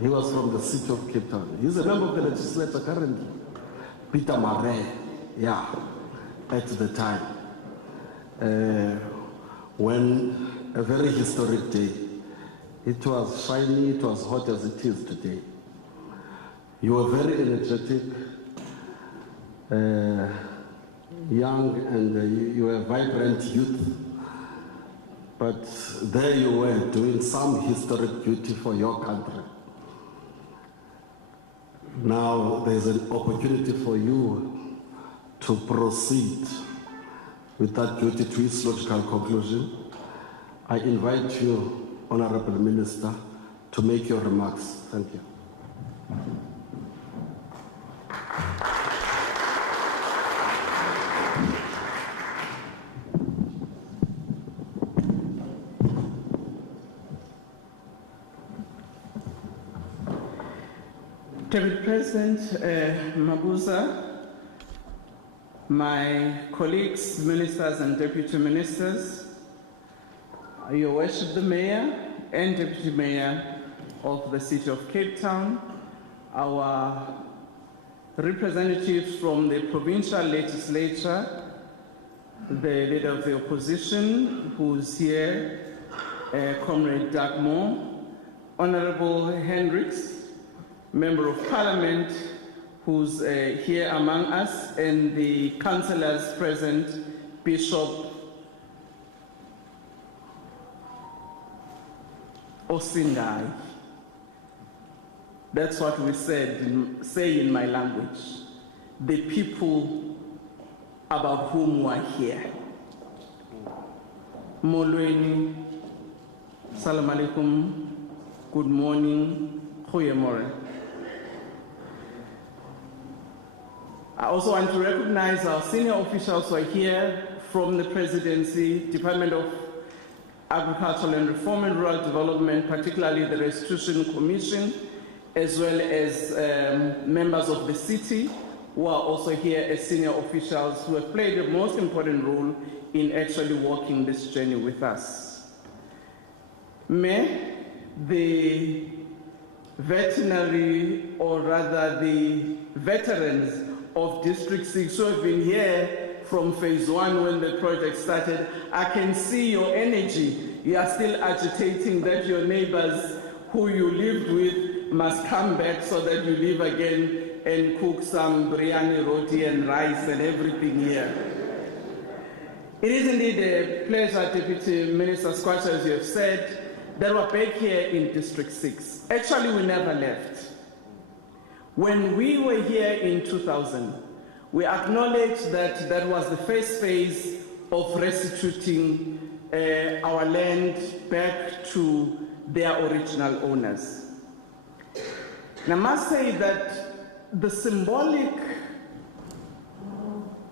He was from the city of Cape Town. He's a member of the legislature currently. Peter Mare, yeah, at the time. When a very historic day. It was shiny, it was hot as it is today. You were very energetic, young, and you were vibrant youth. But there you were doing some historic duty for your country. Now there's an opportunity for you to proceed with that duty to its logical conclusion. I invite you, Honorable Minister, to make your remarks. Thank you. David President Mabuza, my colleagues, ministers and deputy ministers, Your Worship the Mayor and Deputy Mayor of the City of Cape Town, our representatives from the provincial legislature, the leader of the opposition who's here, Comrade Doug Moore, Honorable Hendricks, Member of Parliament who's here among us, and the councillors present, Bishop Osindai. That's what we say in my language. The people about whom we are here. Molweni, salam alaikum, good morning, goeiemorgen. I also want to recognize our senior officials who are here from the Presidency, Department of Agricultural and Reform and Rural Development, particularly the Restitution Commission, as well as members of the city who are also here as senior officials who have played the most important role in actually walking this journey with us. May the veterinary, or rather the veterans of District 6 who have been here from phase 1 when the project started, I can see your energy. You are still agitating that your neighbors who you lived with must come back so that you live again and cook some biryani, roti and rice and everything here. It is indeed a pleasure, Deputy Minister Squatter, as you have said, that we're back here in District 6. Actually, we never left. When we were here in 2000, we acknowledged that that was the first phase of restituting our land back to their original owners. And I must say that the symbolic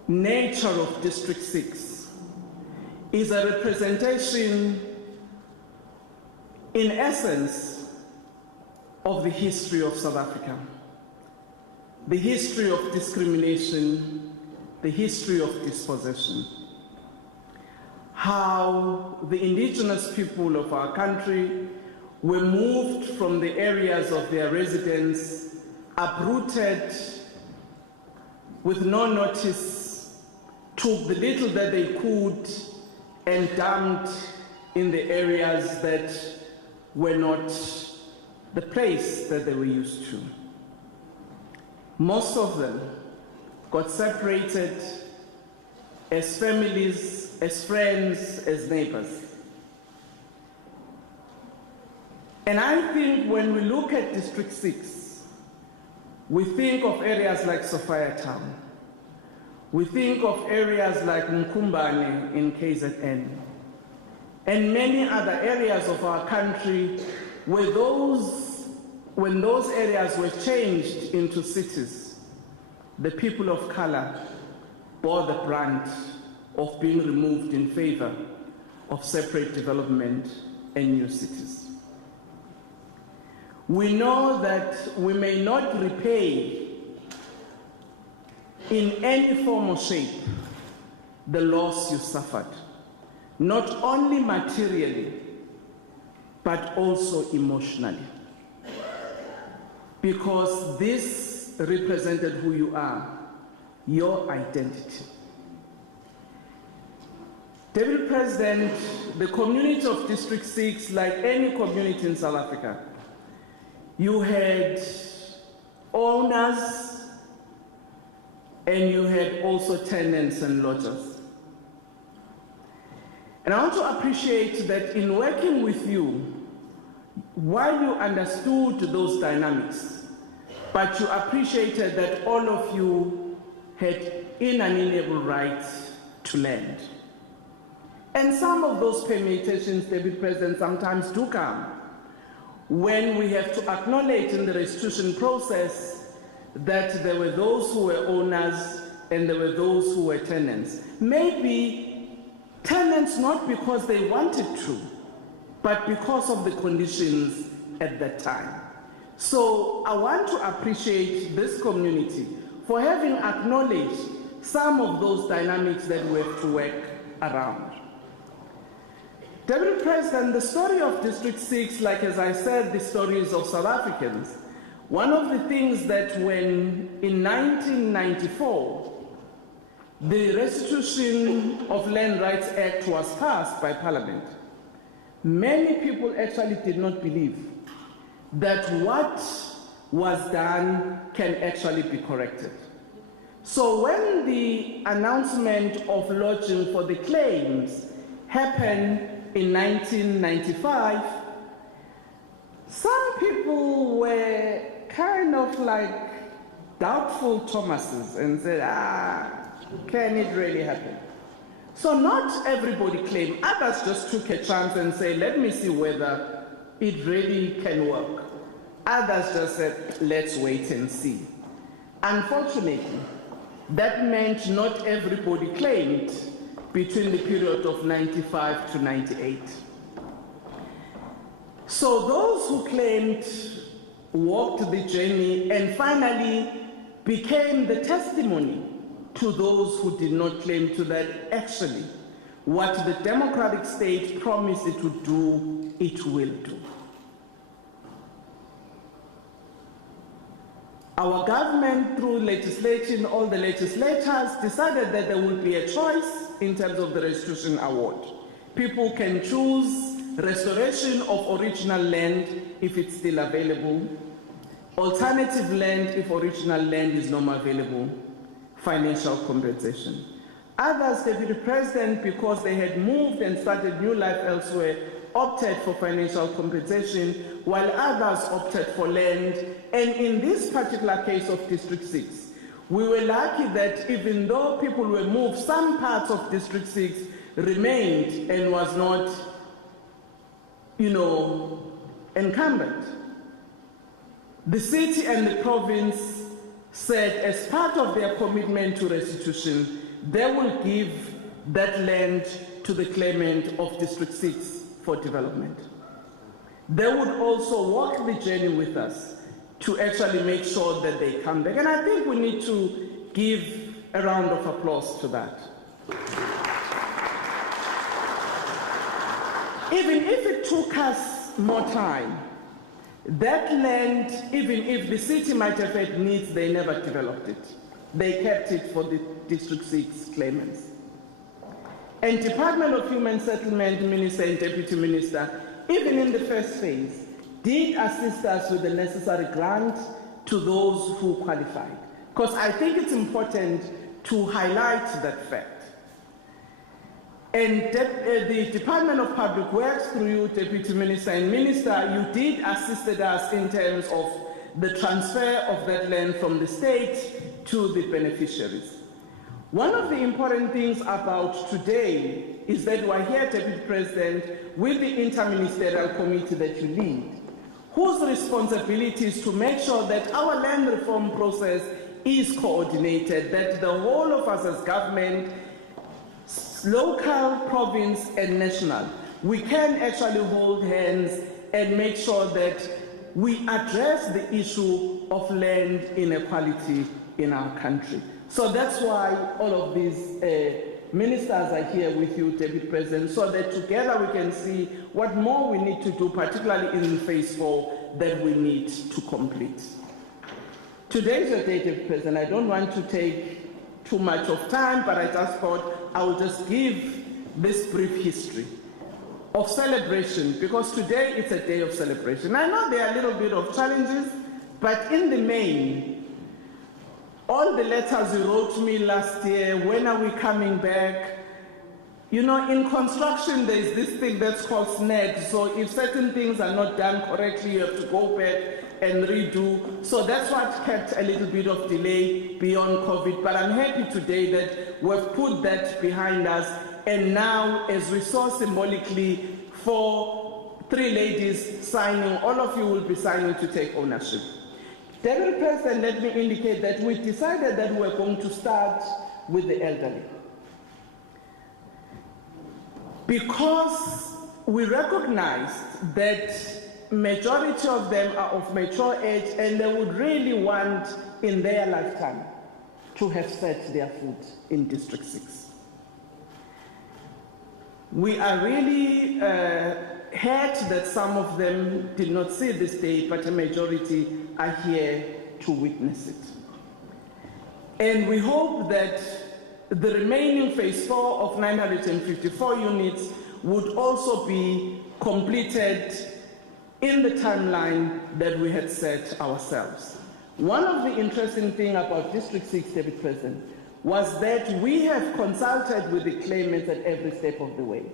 nature of District 6 is a representation, in essence, of the history of South Africa. The history of discrimination, the history of dispossession. How the indigenous people of our country were moved from the areas of their residence, uprooted with no notice, took the little that they could and dumped in the areas that were not the place that they were used to. Most of them got separated as families, as friends, as neighbors. And I think when we look at District 6, we think of areas like Sophia Town. We think of areas like Mkumbane in KZN. And many other areas of our country where when those areas were changed into cities, the people of color bore the brunt of being removed in favor of separate development and new cities. We know that we may not repay in any form or shape the loss you suffered, not only materially, but also emotionally. because this represented who you are, your identity. Deputy President, the community of District 6, like any community in South Africa, you had owners and you had also tenants and lodgers. And I want to appreciate that in working with you, while you understood those dynamics, but you appreciated that all of you had inalienable rights to land. And some of those permutations, David President, sometimes do come when we have to acknowledge in the restitution process that there were those who were owners and there were those who were tenants. Maybe tenants not because they wanted to, but because of the conditions at that time. So I want to appreciate this community for having acknowledged some of those dynamics that we have to work around. Deputy President, the story of District 6, like as I said, the stories of South Africans. One of the things that when in 1994, the Restitution of Land Rights Act was passed by Parliament, many people actually did not believe that what was done can actually be corrected. So when the announcement of lodging for the claims happened in 1995, some people were kind of like doubtful Thomases and said, can it really happen? So not everybody claimed. Others just took a chance and said, let me see whether it really can work. Others just said, let's wait and see. Unfortunately, that meant not everybody claimed between the period of 95 to 98. So those who claimed walked the journey and finally became the testimony to those who did not claim to that actually what the democratic state promised it would do, it will do. Our government, through legislation, all the legislatures decided that there would be a choice in terms of the restitution award. People can choose restoration of original land if it's still available, alternative land if original land is no more available, financial compensation. Others, Deputy President, because they had moved and started new life elsewhere, opted for financial compensation, while others opted for land. And in this particular case of District 6, we were lucky that even though people were moved, some parts of District 6 remained and was not, encumbered. The city and the province said, as part of their commitment to restitution, they will give that land to the claimant of District 6 for development. They would also walk the journey with us to actually make sure that they come back. And I think we need to give a round of applause to that. Even if it took us more time, that land, even if the city might have had needs, they never developed it. They kept it for the District 6 claimants. And Department of Human Settlement Minister and Deputy Minister, even in the first phase, did assist us with the necessary grant to those who qualified. Because I think it's important to highlight that fact. And the Department of Public Works, through you, Deputy Minister and Minister, you did assist us in terms of the transfer of that land from the state to the beneficiaries. One of the important things about today is that we're here, Deputy President, with the Inter-Ministerial Committee that you lead, whose responsibility is to make sure that our land reform process is coordinated, that the whole of us as government, local, province, and national, we can actually hold hands and make sure that we address the issue of land inequality in our country. So that's why all of these ministers are here with you, Deputy President, so that together we can see what more we need to do, particularly in phase 4, that we need to complete. Today's your day, David President. I don't want to take too much of time, but I just thought I will just give this brief history of celebration, because today it's a day of celebration. I know there are a little bit of challenges, but in the main, all the letters you wrote me last year, when are we coming back? You know, in construction, there's this thing that's called snag. So if certain things are not done correctly, you have to go back and redo. So that's what kept a little bit of delay beyond COVID. But I'm happy today that we've put that behind us. And now, as we saw symbolically, for 3 ladies signing, all of you will be signing to take ownership. David President, let me indicate that we decided that we're going to start with the elderly, because we recognized that majority of them are of mature age and they would really want in their lifetime to have set their foot in District 6. We are really hurt that some of them did not see this day, but a majority are here to witness it. And we hope that the remaining phase 4 of 954 units would also be completed in the timeline that we had set ourselves. One of the interesting things about District 6, David President, was that we have consulted with the claimants at every step of the way.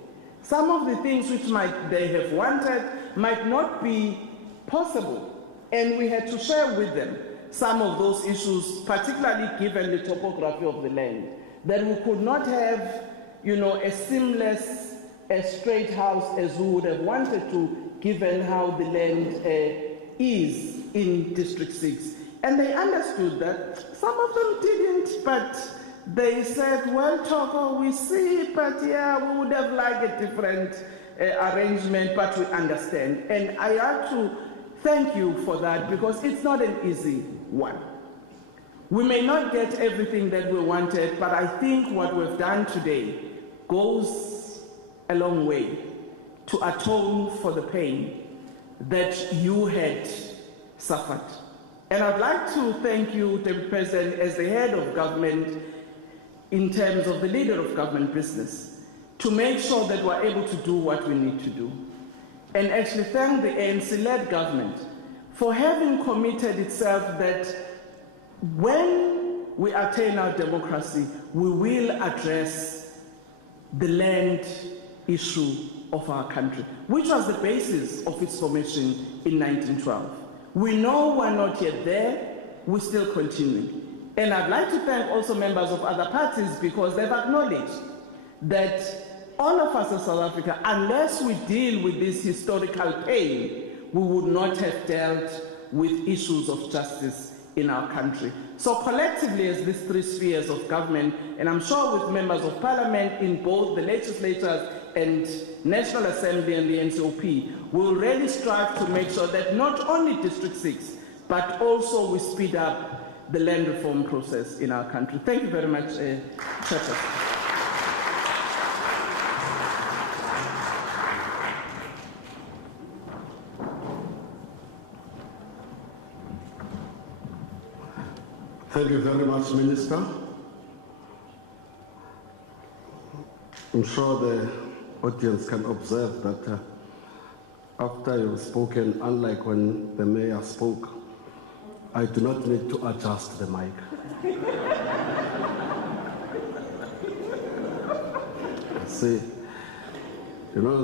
Some of the things which they have wanted might not be possible, and we had to share with them some of those issues, particularly given the topography of the land, that we could not have, you know, a seamless, a straight house as we would have wanted to, given how the land is in District 6. And they understood that. Some of them didn't, but they said, well, Toko, we see, but yeah, we would have liked a different arrangement, but we understand. And I have to thank you for that, because it's not an easy one. We may not get everything that we wanted, but I think what we've done today goes a long way to atone for the pain that you had suffered. And I'd like to thank you, David President, as the head of government, in terms of the leader of government business, to make sure that we're able to do what we need to do. And actually thank the ANC-led government for having committed itself that when we attain our democracy, we will address the land issue of our country, which was the basis of its formation in 1912. We know we're not yet there, we're still continuing. And I'd like to thank also members of other parties, because they've acknowledged that all of us as South Africa, unless we deal with this historical pain, we would not have dealt with issues of justice in our country. So collectively, as these 3 spheres of government, and I'm sure with members of parliament in both the legislatures and National Assembly and the NCOP, we'll really strive to make sure that not only District 6, but also we speed up the land reform process in our country. Thank you very much, Chairperson. Thank you very much, Minister. I'm sure the audience can observe that after you've spoken, unlike when the mayor spoke, I do not need to adjust the mic. See, you know,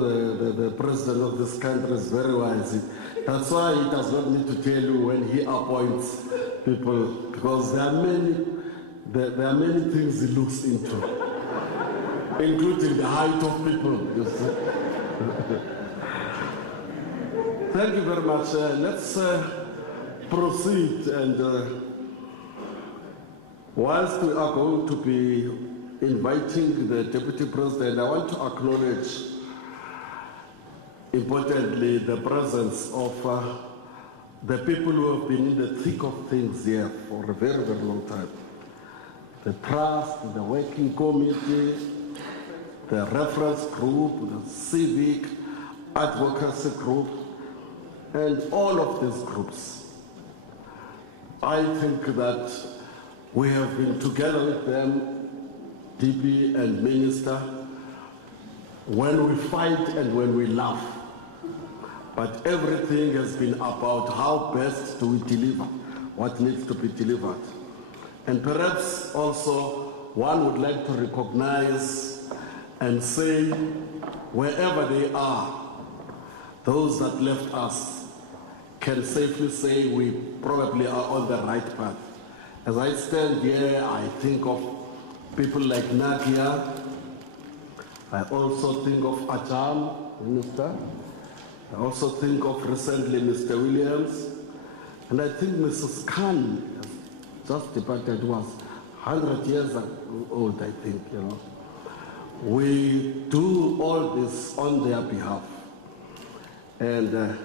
the president of this country is very wise. That's why he does not need to tell you when he appoints people, because there are many things he looks into, including the height of people. You see. Thank you very much. Let's proceed, and whilst we are going to be inviting the Deputy President, I want to acknowledge, importantly, the presence of the people who have been in the thick of things here for a very, very long time. The trust, the working committee, the reference group, the civic advocacy group, and all of these groups. I think that we have been together with them, DP and Minister, when we fight and when we laugh. But everything has been about how best do we deliver what needs to be delivered. And perhaps also one would like to recognize and say, wherever they are, those that left us can safely say we probably are on the right path. As I stand here, I think of people like Nadia. I also think of Ajam, Minister. I also think of recently Mr. Williams. And I think Mrs. Khan, just departed, was 100 years old, I think, you know. We do all this on their behalf. And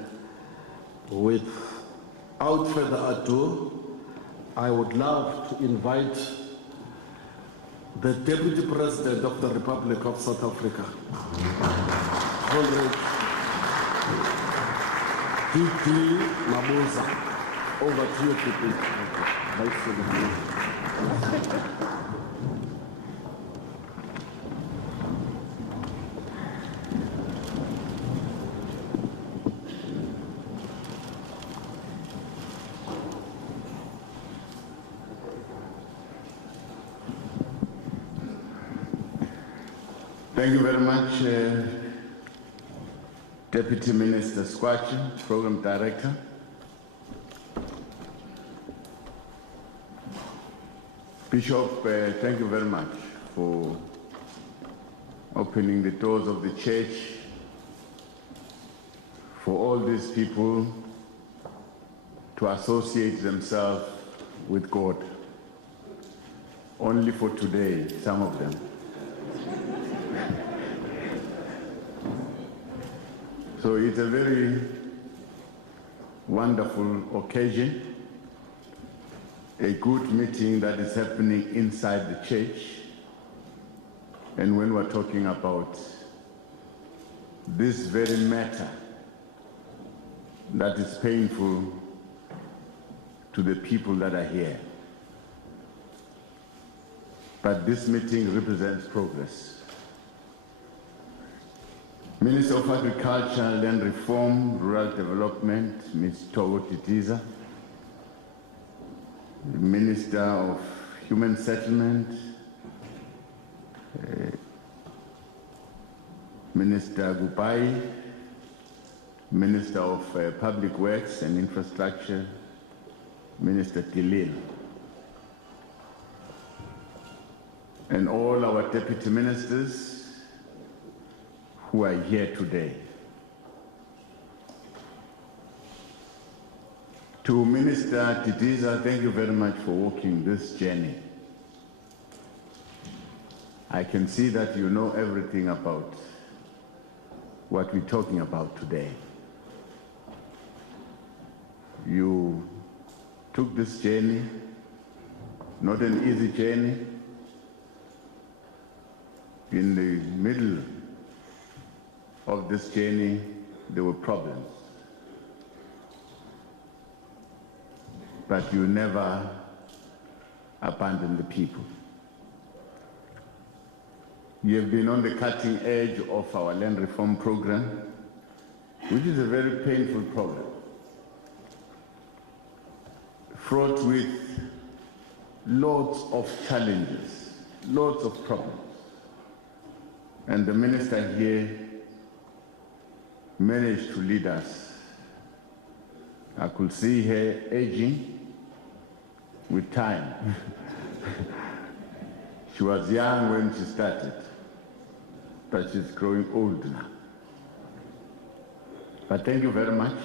without further ado, I would love to invite the Deputy President of the Republic of South Africa, President David Mabuza. Over to you, people. Vice President. Thank you very much, Deputy Minister Squatch, Program Director. Bishop, thank you very much for opening the doors of the church for all these people to associate themselves with God. Only for today, some of them. So it's a very wonderful occasion. A good meeting that is happening inside the church. And when we're talking about this very matter that is painful to the people that are here. But this meeting represents progress. Minister of Agriculture, Land Reform, Rural Development, Ms. Togo Titiza, Minister of Human Settlement, Minister Gupai, Minister of Public Works and Infrastructure, Minister Tilil, and all our deputy ministers who are here today. To Minister Titiza, thank you very much for walking this journey. I can see that you know everything about what we're talking about today. You took this journey, not an easy journey. In the middle of this journey, there were problems. But you never abandoned the people. You have been on the cutting edge of our land reform program, which is a very painful program, fraught with lots of challenges, lots of problems. And the minister here managed to lead us. I could see her aging with time. She was young when she started, but she's growing old now. But thank you very much.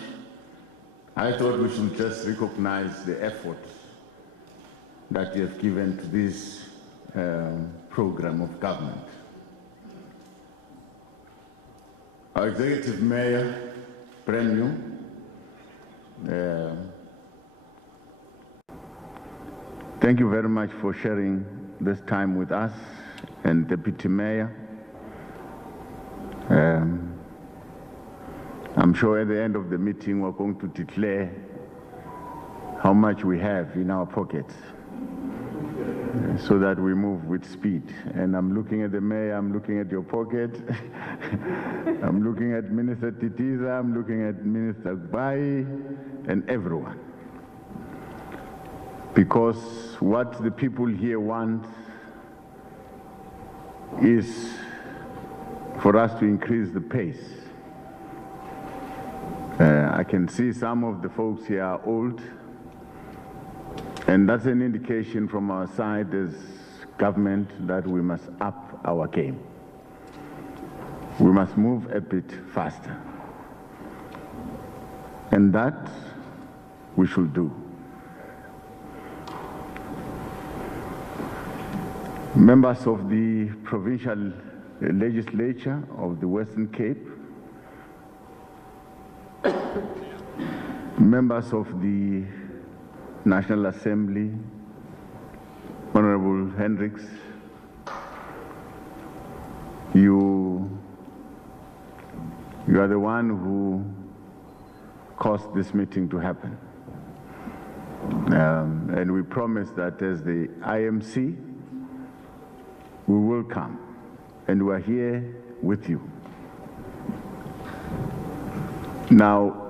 I thought we should just recognize the effort that you have given to this program of government. Our executive mayor, brand new, thank you very much for sharing this time with us, and Deputy Mayor. I'm sure at the end of the meeting we're going to declare how much we have in our pockets so that we move with speed. And I'm looking at the mayor, I'm looking at your pocket, I'm looking at Minister Titiza, I'm looking at Minister Bai, and everyone. Because what the people here want is for us to increase the pace. I can see some of the folks here are old, and that's an indication from our side as government that we must up our game. We must move a bit faster. And that we should do. Members of the provincial legislature of the Western Cape, members of the National Assembly, Honorable Hendricks, you are the one who caused this meeting to happen. And we promise that as the IMC, we will come, and we are here with you. Now,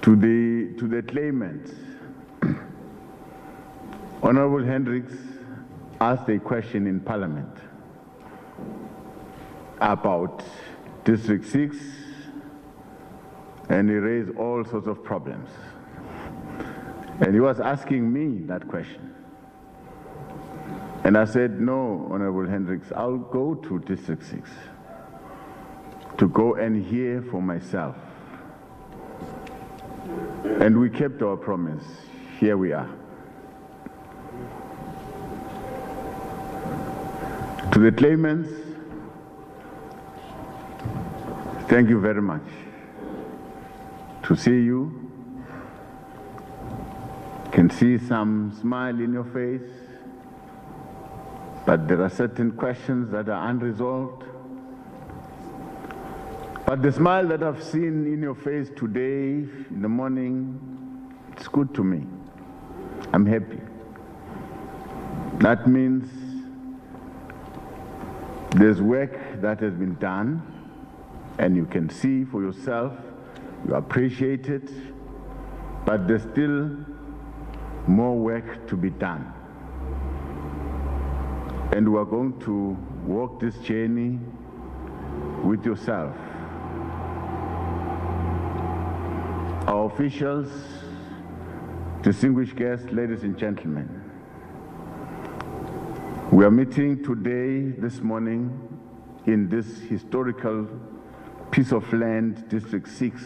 to the claimants, Honorable Hendricks asked a question in Parliament about District 6, and he raised all sorts of problems. And he was asking me that question. And I said, no, Honorable Hendricks, I'll go to District 6 to go and hear for myself. And we kept our promise. Here we are. To the claimants, thank you very much. To see you, can see some smile in your face, but there are certain questions that are unresolved. But the smile that I've seen in your face today, in the morning, it's good to me. I'm happy. That means there's work that has been done, and you can see for yourself, you appreciate it, but there's still more work to be done. And we are going to walk this journey with yourself. Our officials, distinguished guests, ladies and gentlemen, we are meeting today, this morning, in this historical piece of land, District 6,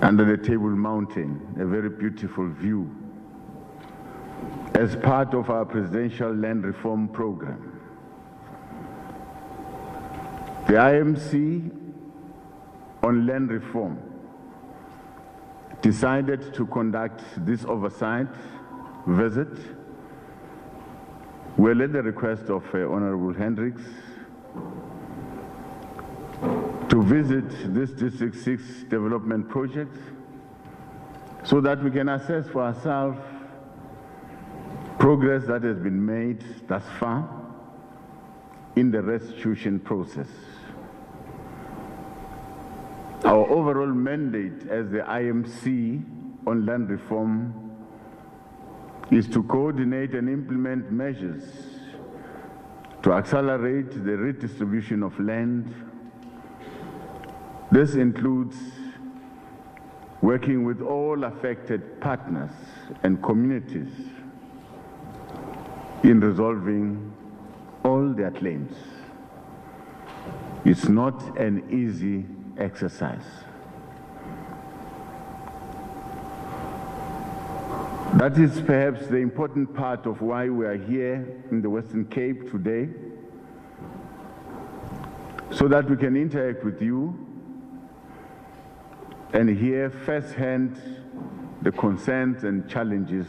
under the Table Mountain, a very beautiful view, as part of our presidential land reform program. The IMC on land reform decided to conduct this oversight visit. Well, at the request of Honorable Hendricks, to visit this District 6 development project so that we can assess for ourselves progress that has been made thus far in the restitution process. Our overall mandate as the IMC on land reform is to coordinate and implement measures to accelerate the redistribution of land. This includes working with all affected partners and communities in resolving all their claims. It's not an easy exercise. That is perhaps the important part of why we are here in the Western Cape today, so that we can interact with you and hear firsthand the concerns and challenges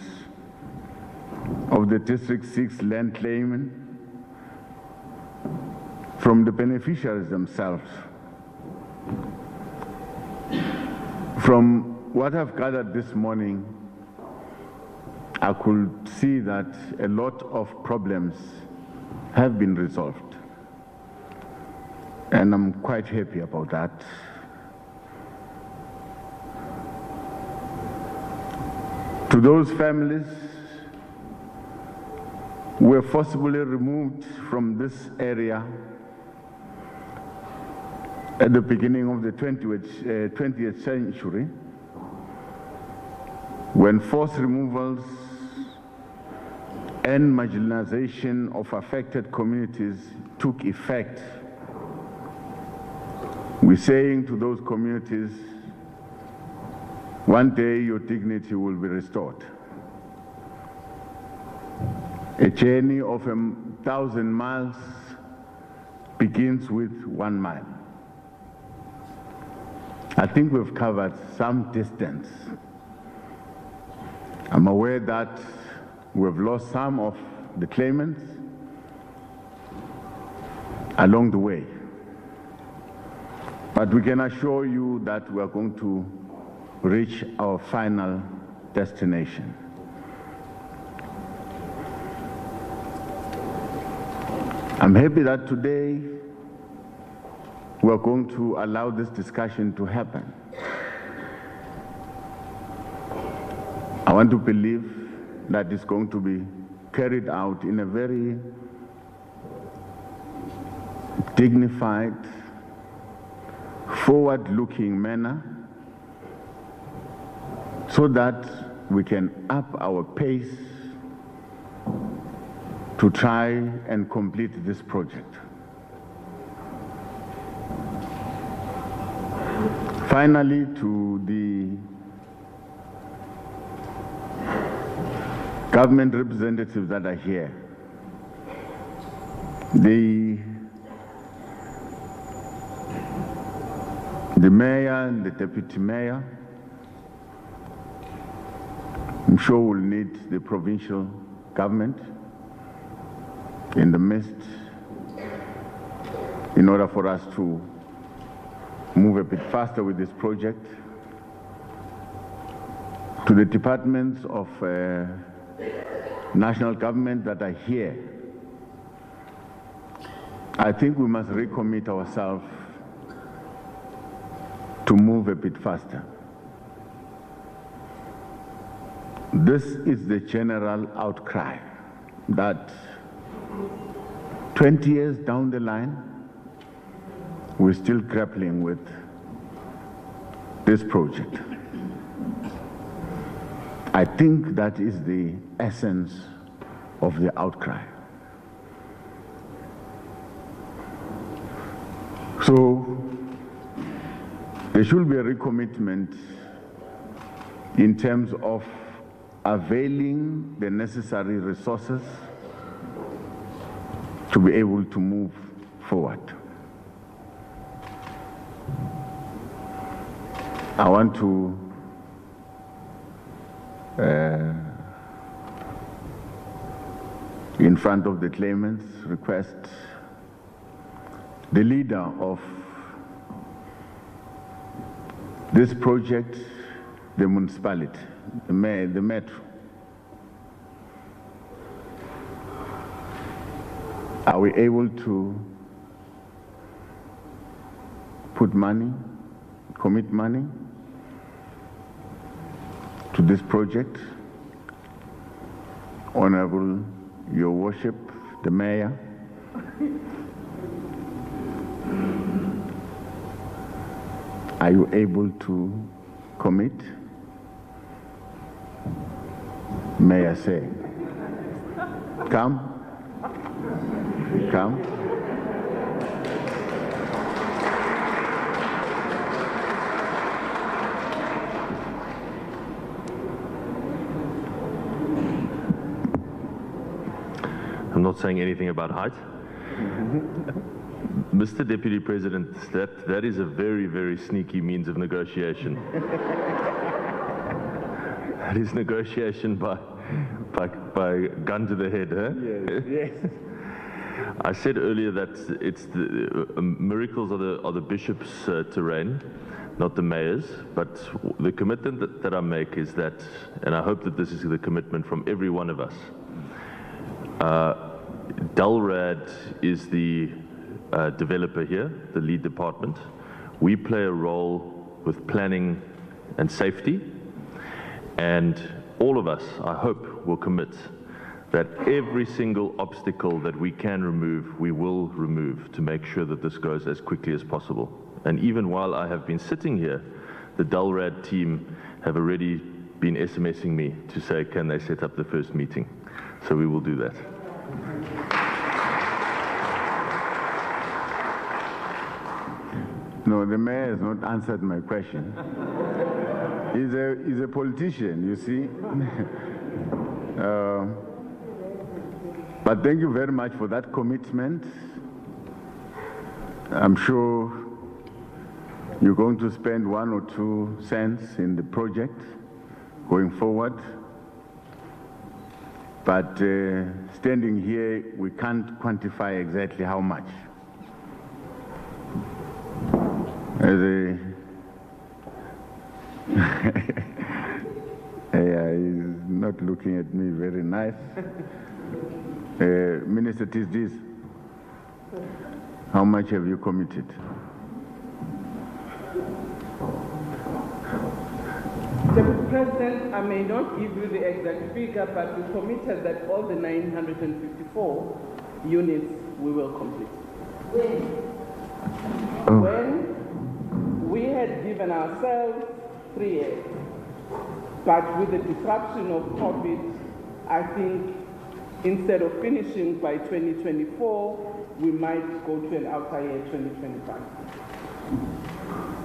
of the District 6 land claimant from the beneficiaries themselves, From what I've gathered this morning, I could see that a lot of problems have been resolved. And I'm quite happy about that. To those families who were forcibly removed from this area at the beginning of the 20th century, when forced removals and marginalization of affected communities took effect, we're saying to those communities, one day your dignity will be restored. A journey of 1,000 miles begins with 1 mile. I think we've covered some distance. I'm aware that we've lost some of the claimants along the way. But we can assure you that we are going to reach our final destination. I'm happy that today we are going to allow this discussion to happen. I want to believe that it's going to be carried out in a very dignified, forward-looking manner so that we can up our pace to try and complete this project. Finally, to the government representatives that are here, the mayor and the deputy mayor, I'm sure we'll need the provincial government in the midst in order for us to move a bit faster with this project. To the departments of national government that are here, I think we must recommit ourselves to move a bit faster. This is the general outcry that 20 years down the line, we're still grappling with this project. I think that is the essence of the outcry. So there should be a recommitment in terms of availing the necessary resources to be able to move forward. I want to in front of the claimants, request the leader of this project, the municipality, the metro. Are we able to put money, commit money to this project? Honorable, Your Worship, the Mayor, are you able to commit? Mayor say, come. Come. I'm not saying anything about height. Mr. Deputy President, that is a very, very sneaky means of negotiation. That is negotiation by gun to the head, huh? Yes, yes. I said earlier that it's the miracles are the bishop's terrain. not the mayors. But the commitment that I make is that, and I hope that this is the commitment from every one of us, DALRAD is the developer here, the lead department. We play a role with planning and safety, and all of us, I hope, will commit that every single obstacle that we can remove, we will remove to make sure that this goes as quickly as possible. And even while I have been sitting here, the DALRAD team have already been SMSing me to say, can they set up the first meeting? So we will do that. No, the mayor has not answered my question. He's a politician, you see. But thank you very much for that commitment. I'm sure you're going to spend 1 or 2 cents in the project going forward. But standing here, we can't quantify exactly how much. Yeah, he's not looking at me very nice. Minister Tisdis, how much have you committed? Deputy President, I may not give you the exact figure, but we committed that all the 954 units we will complete. When we had given ourselves 3 years, but with the disruption of COVID, I think instead of finishing by 2024, we might go to an outer year 2025.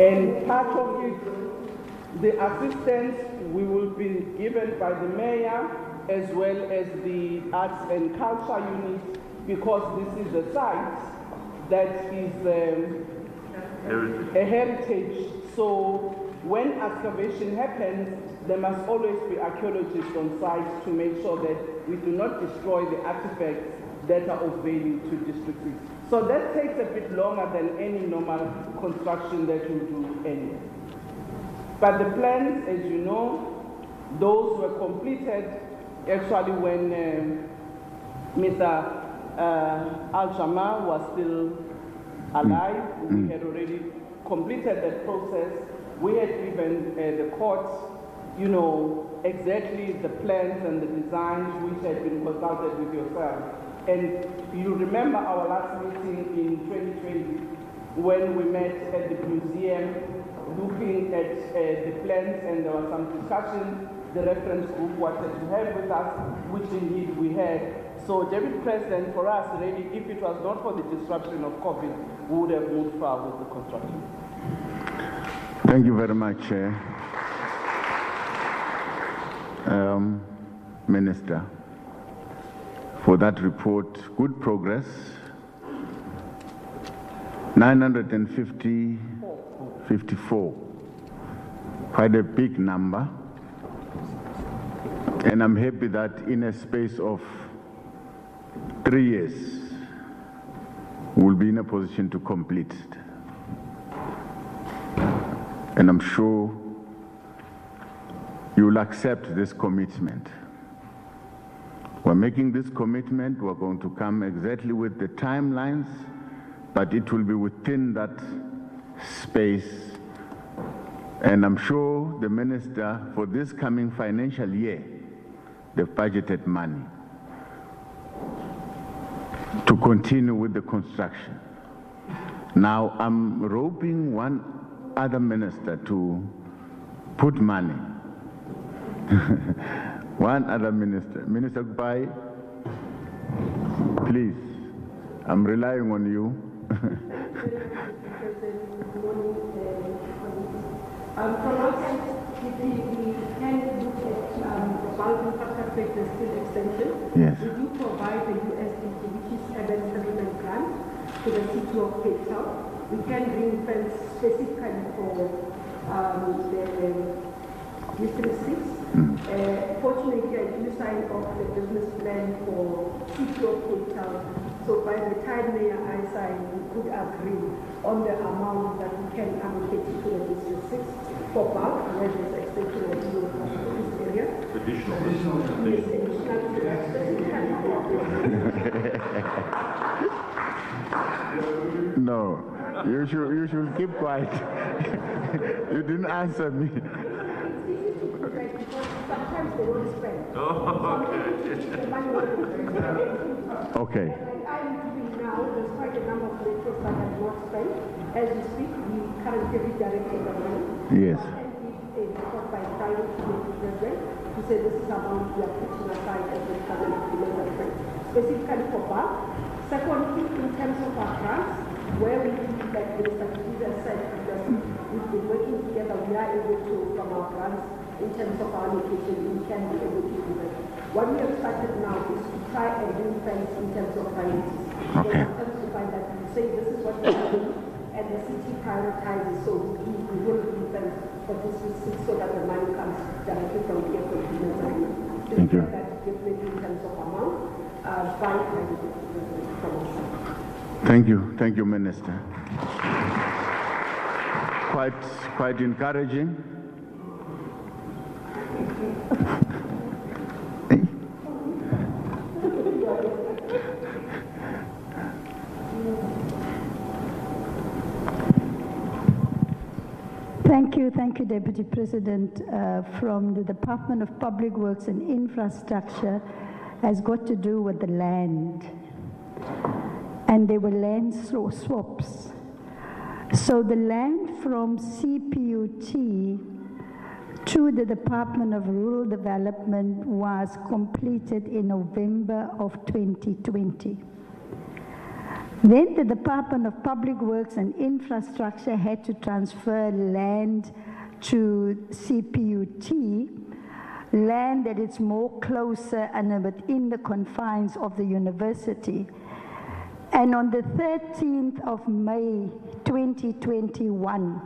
And part of it, the assistance we will be given by the mayor as well as the arts and culture unit, because this is a site that is a heritage. So when excavation happens, there must always be archaeologists on site to make sure that we do not destroy the artifacts that are of value to District 6. So that takes a bit longer than any normal construction that we do anyway. But the plans, as you know, those were completed actually when Mr. Al-Jamal was still alive. We had already completed that process. We had given the court, you know, exactly the plans and the designs which had been consulted with yourself. And you remember our last meeting in 2020 when we met at the museum looking at the plans, and there was some discussion. The reference group wanted to have with us, which indeed we had. So, David President, for us, really, if it was not for the disruption of COVID, we would have moved far with the construction. Thank you very much, Minister, for that report. Good progress. 954, quite a big number. And I'm happy that in a space of 3 years, we'll be in a position to complete it. And I'm sure you'll accept this commitment. We're making this commitment. We're going to come exactly with the timelines, but it will be within that space. And I'm sure the minister, for this coming financial year, they've budgeted money to continue with the construction. Now, I'm roping one other minister to put money. One other minister. Minister Kupai, please, I'm relying on you. From outside, we can look at bulk infrastructure still extension. Yes. We do provide the USDG, which is a settlement grant, to the city of Cape Town. We can bring funds specifically for the District 6. Fortunately, I do sign off the business plan for city of Cape Town. So by the time Mayor I sign, we could agree on the amount that we can allocate to the District 6 for bulk, where there's extension of this area. Additional. Yes, additional. No, you should keep quiet. You didn't answer me. Because sometimes they don't spend. Okay. Like I'm doing now, there's quite a number of letters that have not spent. As we speak, we currently redirected the money. Yes. And we report by Friday to the president to say this is amount we are putting aside as the current spend, specifically for bulk. Secondly, in terms of our grants, where we feel that the Secretary said, because we've been working together, we are able to, from our grants, in terms of our location, we can be able to do that. What we have started now is to try and ring fence in terms of priorities. Okay. We have to find that we say this is what we are doing, and the city prioritizes, so we will ring fence for this so that the money comes directly from here for the assignment. Thank you. That definitely in terms of amount, by from us. Thank you, Minister. Quite encouraging. Thank you, Deputy President. From the Department of Public Works and Infrastructure has got to do with the land. And there were land swaps. So the land from CPUT to the Department of Rural Development was completed in November of 2020. Then the Department of Public Works and Infrastructure had to transfer land to CPUT, land that is more closer and within the confines of the university. And on the 13th of May 2021,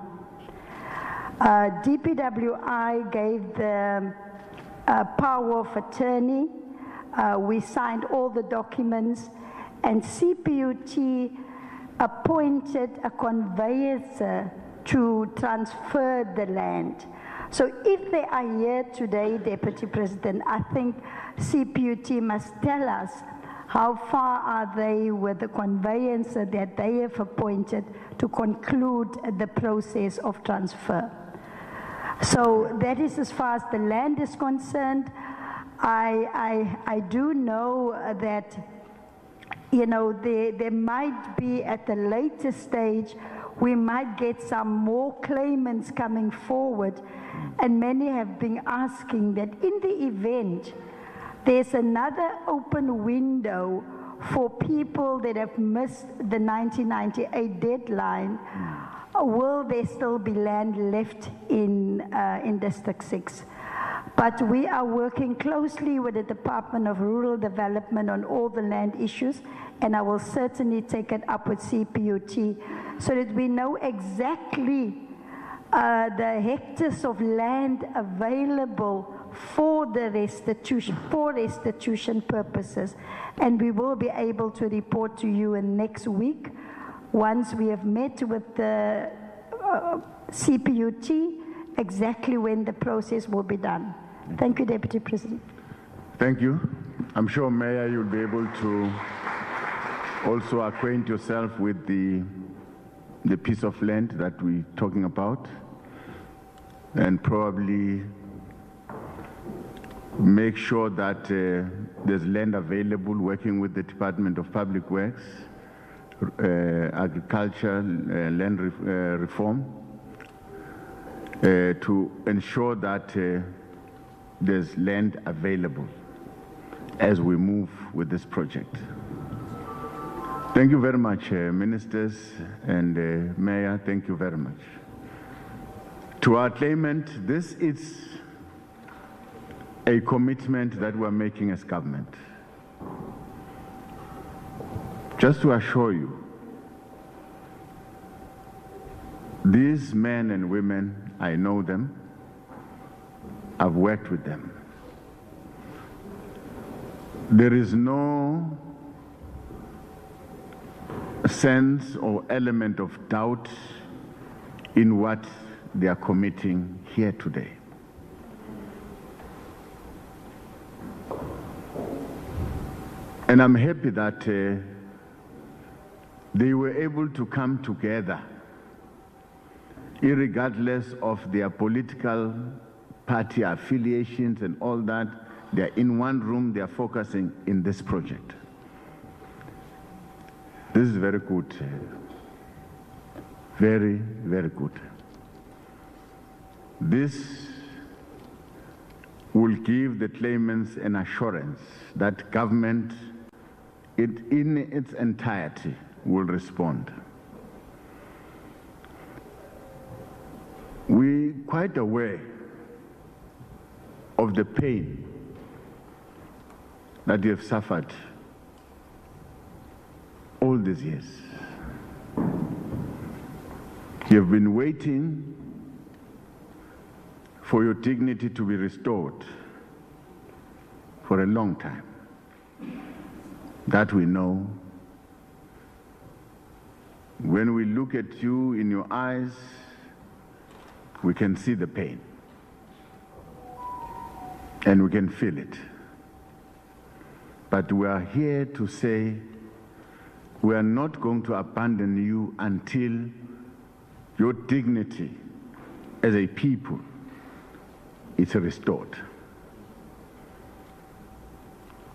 DPWI gave the power of attorney. We signed all the documents, and CPUT appointed a conveyancer to transfer the land. So if they are here today, Deputy President, I think CPUT must tell us how far are they with the conveyancer that they have appointed to conclude the process of transfer. So that is as far as the land is concerned. I do know that, you know, there might be at a later stage, we might get some more claimants coming forward, and many have been asking that in the event there's another open window for people that have missed the 1998 deadline, will there still be land left in District 6? But we are working closely with the Department of Rural Development on all the land issues, and I will certainly take it up with CPUT so that we know exactly the hectares of land available for the restitution purposes, and we will be able to report to you in next week once we have met with the CPUT exactly when the process will be done. Thank you, Deputy President. Thank you. I'm sure, Mayor, you'll be able to also acquaint yourself with the piece of land that we're talking about, and probably make sure that there's land available, working with the Department of Public Works, Agriculture, Land Reform, to ensure that there's land available as we move with this project. Thank you very much, Ministers and Mayor, thank you very much. To our claimant, this is a commitment that we're making as government. Just to assure you, these men and women, I know them, I've worked with them. There is no sense or element of doubt in what they are committing here today. And I'm happy that they were able to come together, irregardless of their political party affiliations and all that. They're in one room, they're focusing in this project. This is very good. Very, very good. This will give the claimants an assurance that government in its entirety will respond. We're quite aware of the pain that you have suffered all these years. You have been waiting for your dignity to be restored for a long time. That we know. When we look at you in your eyes, we can see the pain. And we can feel it. But we are here to say we are not going to abandon you until your dignity as a people is restored.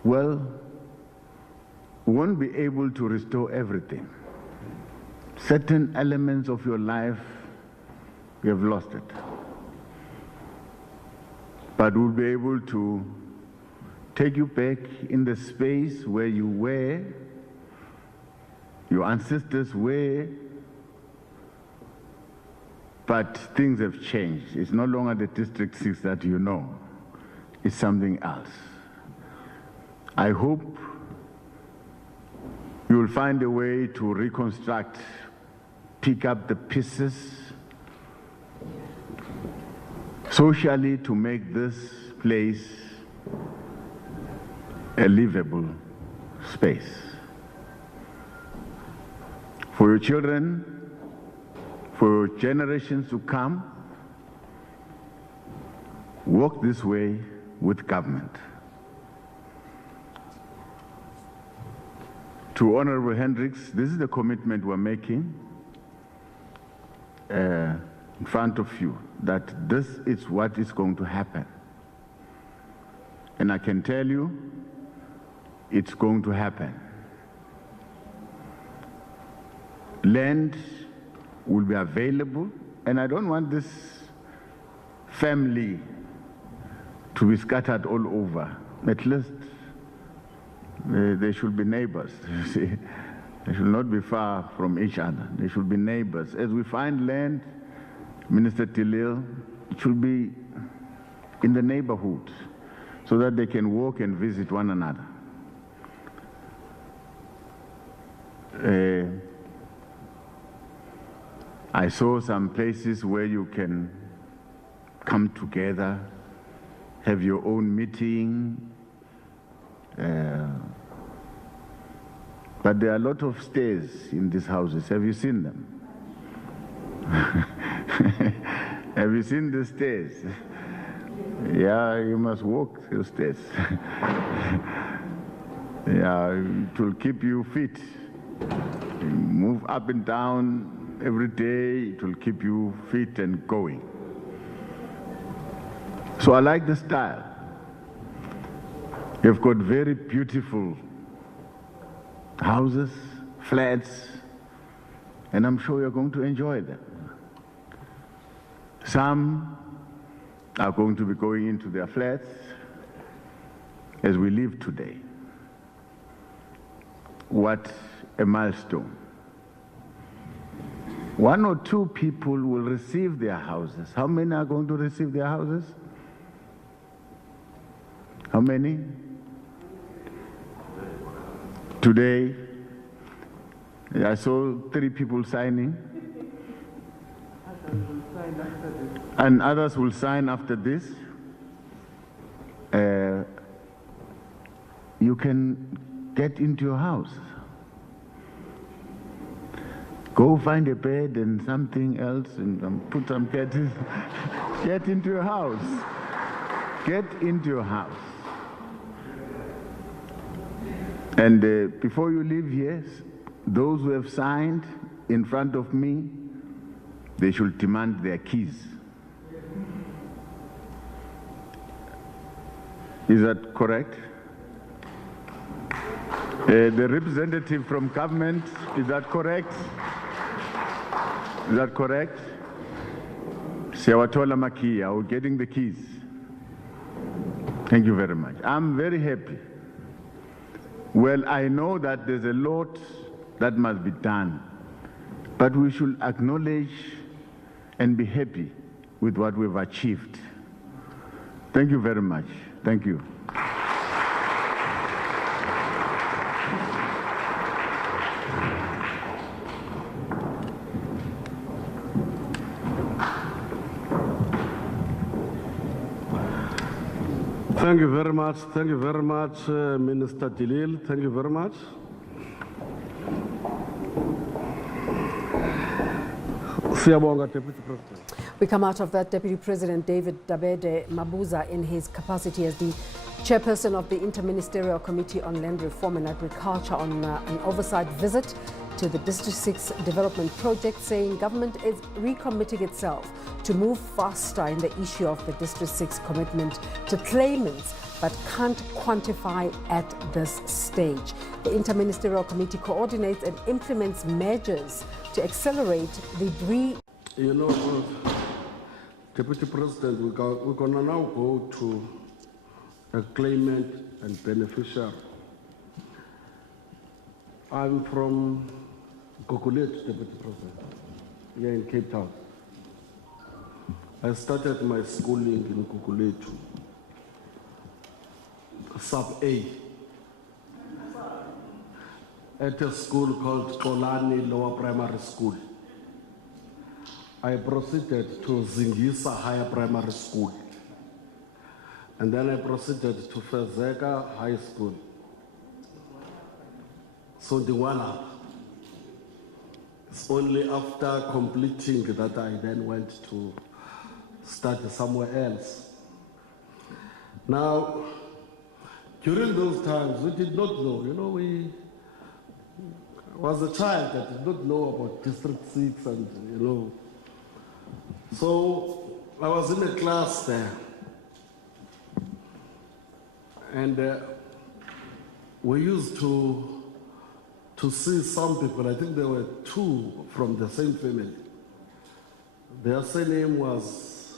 Well, we won't be able to restore everything. Certain elements of your life, you have lost it. But we'll be able to take you back in the space where you were, your ancestors were, but things have changed. It's no longer the District 6 that you know. It's something else. I hope you will find a way to reconstruct, pick up the pieces socially to make this place a livable space. For your children, for generations to come, walk this way with government. To Honorable Hendricks, this is the commitment we're making in front of you, that this is what is going to happen. And I can tell you, it's going to happen. Land will be available, and I don't want this family to be scattered all over. At least they should be neighbors, you see. They should not be far from each other. They should be neighbors. As we find land, Minister Tilil, it should be in the neighborhood so that they can walk and visit one another. I saw some places where you can come together, have your own meeting, but there are a lot of stairs in these houses. Have you seen them? Have you seen the stairs? Yeah, you must walk those stairs. Yeah, it will keep you fit. You move up and down every day, it will keep you fit and going. So I like the style. You've got very beautiful houses, flats, and I'm sure you're going to enjoy them. Some are going to be going into their flats as we live today. What a milestone. 1 or 2 people will receive their houses. How many are going to receive their houses? How many? Today, I saw 3 people signing. And others will sign after this. You can get into your house. Go find a bed and something else and put some curtains. Get into your house. Get into your house. And before you leave here, those who have signed in front of me, they should demand their keys. Is that correct? The representative from government, is that correct? Is that correct? Siyawathola makiya, or getting the keys. Thank you very much. I'm very happy. Well, I know that there's a lot that must be done, but we should acknowledge and be happy with what we've achieved. Thank you very much. Thank you. Thank you very much. Thank you very much, Minister Dilil. Thank you very much. Siyabonga, Deputy President. We come out of that. Deputy President David Mabuza, in his capacity as the chairperson of the Inter-Ministerial Committee on Land Reform and Agriculture, on an oversight visit to the District 6 development project, saying government is recommitting itself to move faster in the issue of the District 6 commitment to claimants, but can't quantify at this stage. The Inter-Ministerial Committee coordinates and implements measures to accelerate the You know, Deputy President, we're going to now go to a claimant and beneficiary. I'm from Gugulethu, Deputy President, here in Cape Town. I started my schooling in Gugulethu, Sub-A, at a school called Kolani Lower Primary School. I proceeded to Zingisa Higher Primary School. And then I proceeded to Fezeka High School. So the one up. It's only after completing that I then went to study somewhere else. Now, during those times, we did not know, you know, we was a child that did not know about District 6 and, you know. So I was in a class there. And we used to see some people, I think there were two from the same family. Their surname was,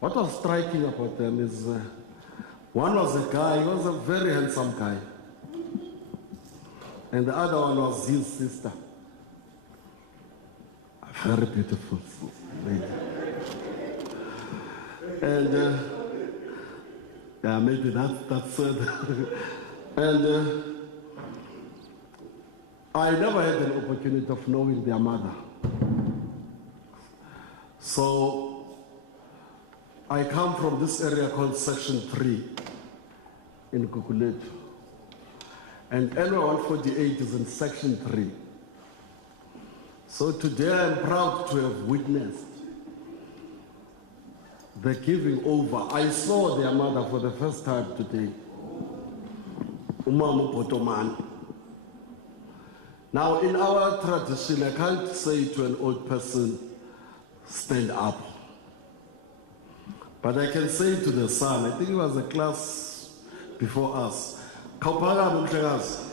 what was striking about them is, one was a guy, he was a very handsome guy. And the other one was his sister. A very beautiful lady. And yeah, maybe that's it. And I never had an opportunity of knowing their mother. So I come from this area called Section 3 in Gugulethu. And NY 148 is in Section 3. So today I'm proud to have witnessed the giving over. I saw their mother for the first time today, Umamu Potomani. Now, in our tradition, I can't say to an old person, stand up. But I can say to the son, I think it was a class before us, Kaupala Mutlegas.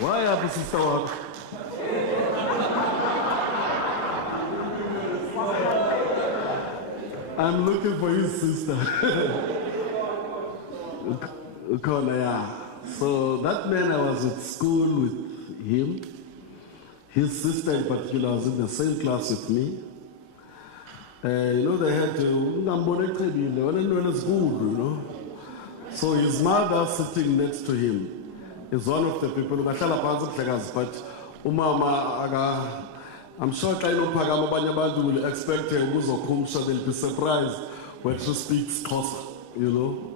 Why are you, Sister Wak? I'm looking for his sister. So that man, I was at school with him. His sister in particular was in the same class with me. You know, they had to, you know. So his mother sitting next to him is one of the people who but Umama, I'm sure Kaino Pagama will expect a so they'll be surprised when she speaks Xhosa, you know.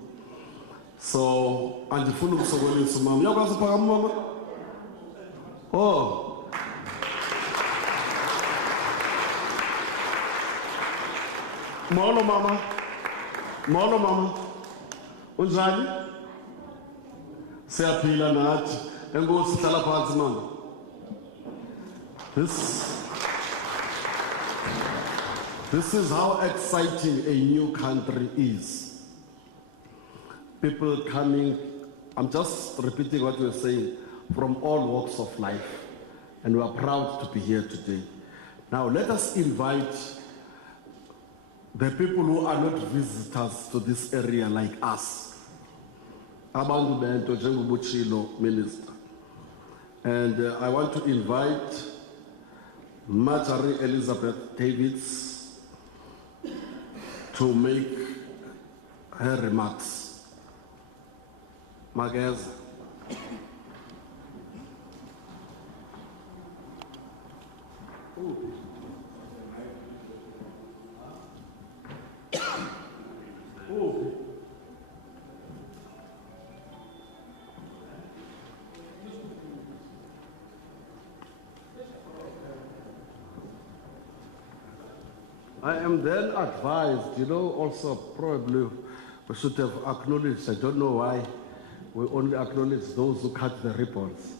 So, andifuna ukusokolisa umama. Uyakwazi uphakama mama? Oh. Molo mama. Molo mama. Unjani? Siyaphila nathi. Enkosi hlala phansi mama. This is how exciting a new country is. People coming, I'm just repeating what you were saying, from all walks of life. And we are proud to be here today. Now let us invite the people who are not visitors to this area like us. Abantu bento njengobuchilo minister. And I want to invite Marjorie Elizabeth Davids to make her remarks. Mageza. I am then advised, also probably we should have acknowledged, I don't know why, we only acknowledge those who cut the ribbons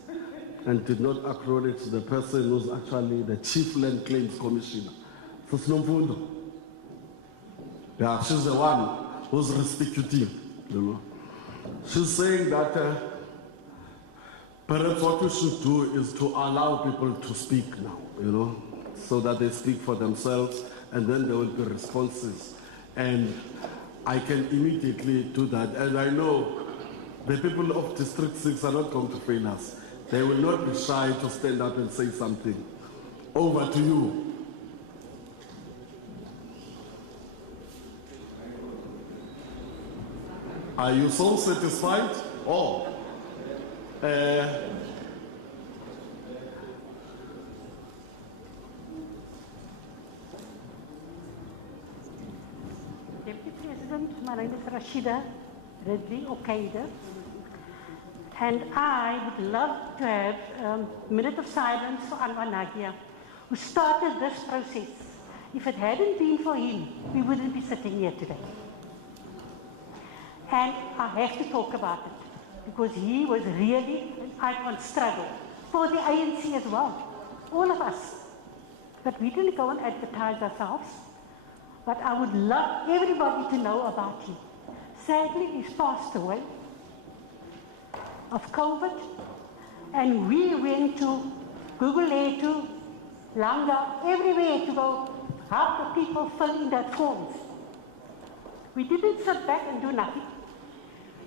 and did not acknowledge the person who's actually the Chief Land Claims Commissioner. Yeah, she's the one who's restituting, She's saying that perhaps what we should do is to allow people to speak now, so that they speak for themselves, and then there will be responses. And I can immediately do that. And I know the people of District 6 are not going to fail us. They will not be shy to stand up and say something. Over to you. Are you so satisfied? Oh. Deputy President, my name is Rashida Ridley Okaida, and I would love to have a minute of silence for Anwar Nagia, who started this process. If it hadn't been for him, we wouldn't be sitting here today. And I have to talk about it, because he was really an icon struggle for the ANC as well, all of us. But we didn't go and advertise ourselves. But I would love everybody to know about him. Sadly, he's passed away of COVID, and we went to Google Air, to Langa, everywhere to go help the people fill in that forms. We didn't sit back and do nothing.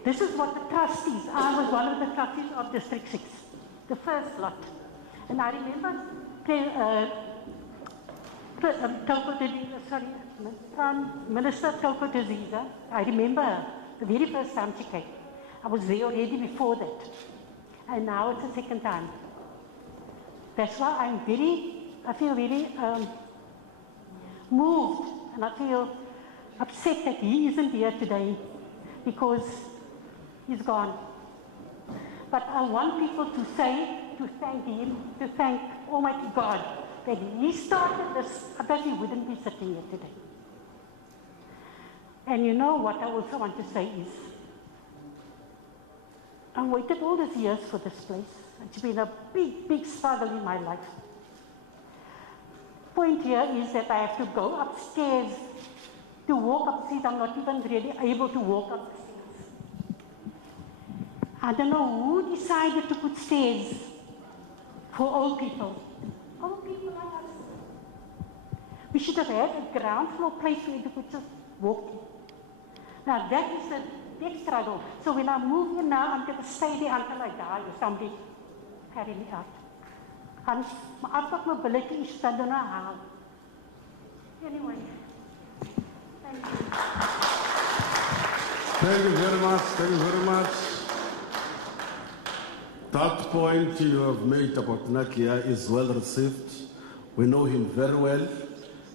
This is what the trustees, I was one of the trustees of District 6, the first lot. And I remember Minister Toko Diziza, I remember her, the very first time she came. I was there already before that. And now it's the second time. That's why I feel very moved, and I feel upset that he isn't here today, because he's gone. But I want people to thank him, to thank Almighty God, that he started this, that he wouldn't be sitting here today. And you know what I also want to say is, I waited all these years for this place. It's been a big, big struggle in my life. Point here is that I have to go upstairs to walk upstairs. I'm not even really able to walk up the stairs. I don't know who decided to put stairs for old people. Old people like us. We should have had a ground floor place where you could just walk in. Now that is the big struggle. So when I move here now, I'm going to stay there until I die or somebody carry me out. And I've got mobility issues, I don't know how. Anyway, thank you. Thank you very much, thank you very much. That point you have made about Nakia is well received. We know him very well,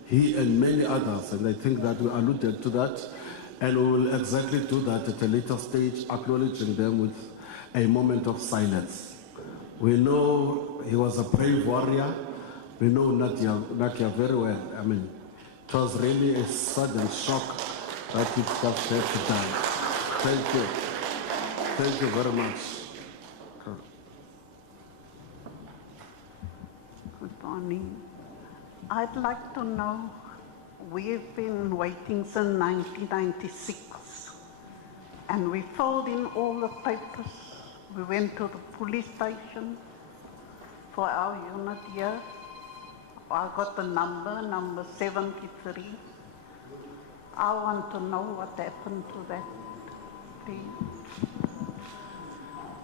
he and many others, and I think that we alluded to that. And we will exactly do that at a later stage, acknowledging them with a moment of silence. We know he was a brave warrior. We know Nadia very well. I mean, it was really a sudden shock that he just had to die. Thank you. Thank you very much. Good morning. I'd like to know, we've been waiting since 1996, and we filled in all the papers. We went to the police station for our unit here. I got the number 73. I want to know what happened to that, please.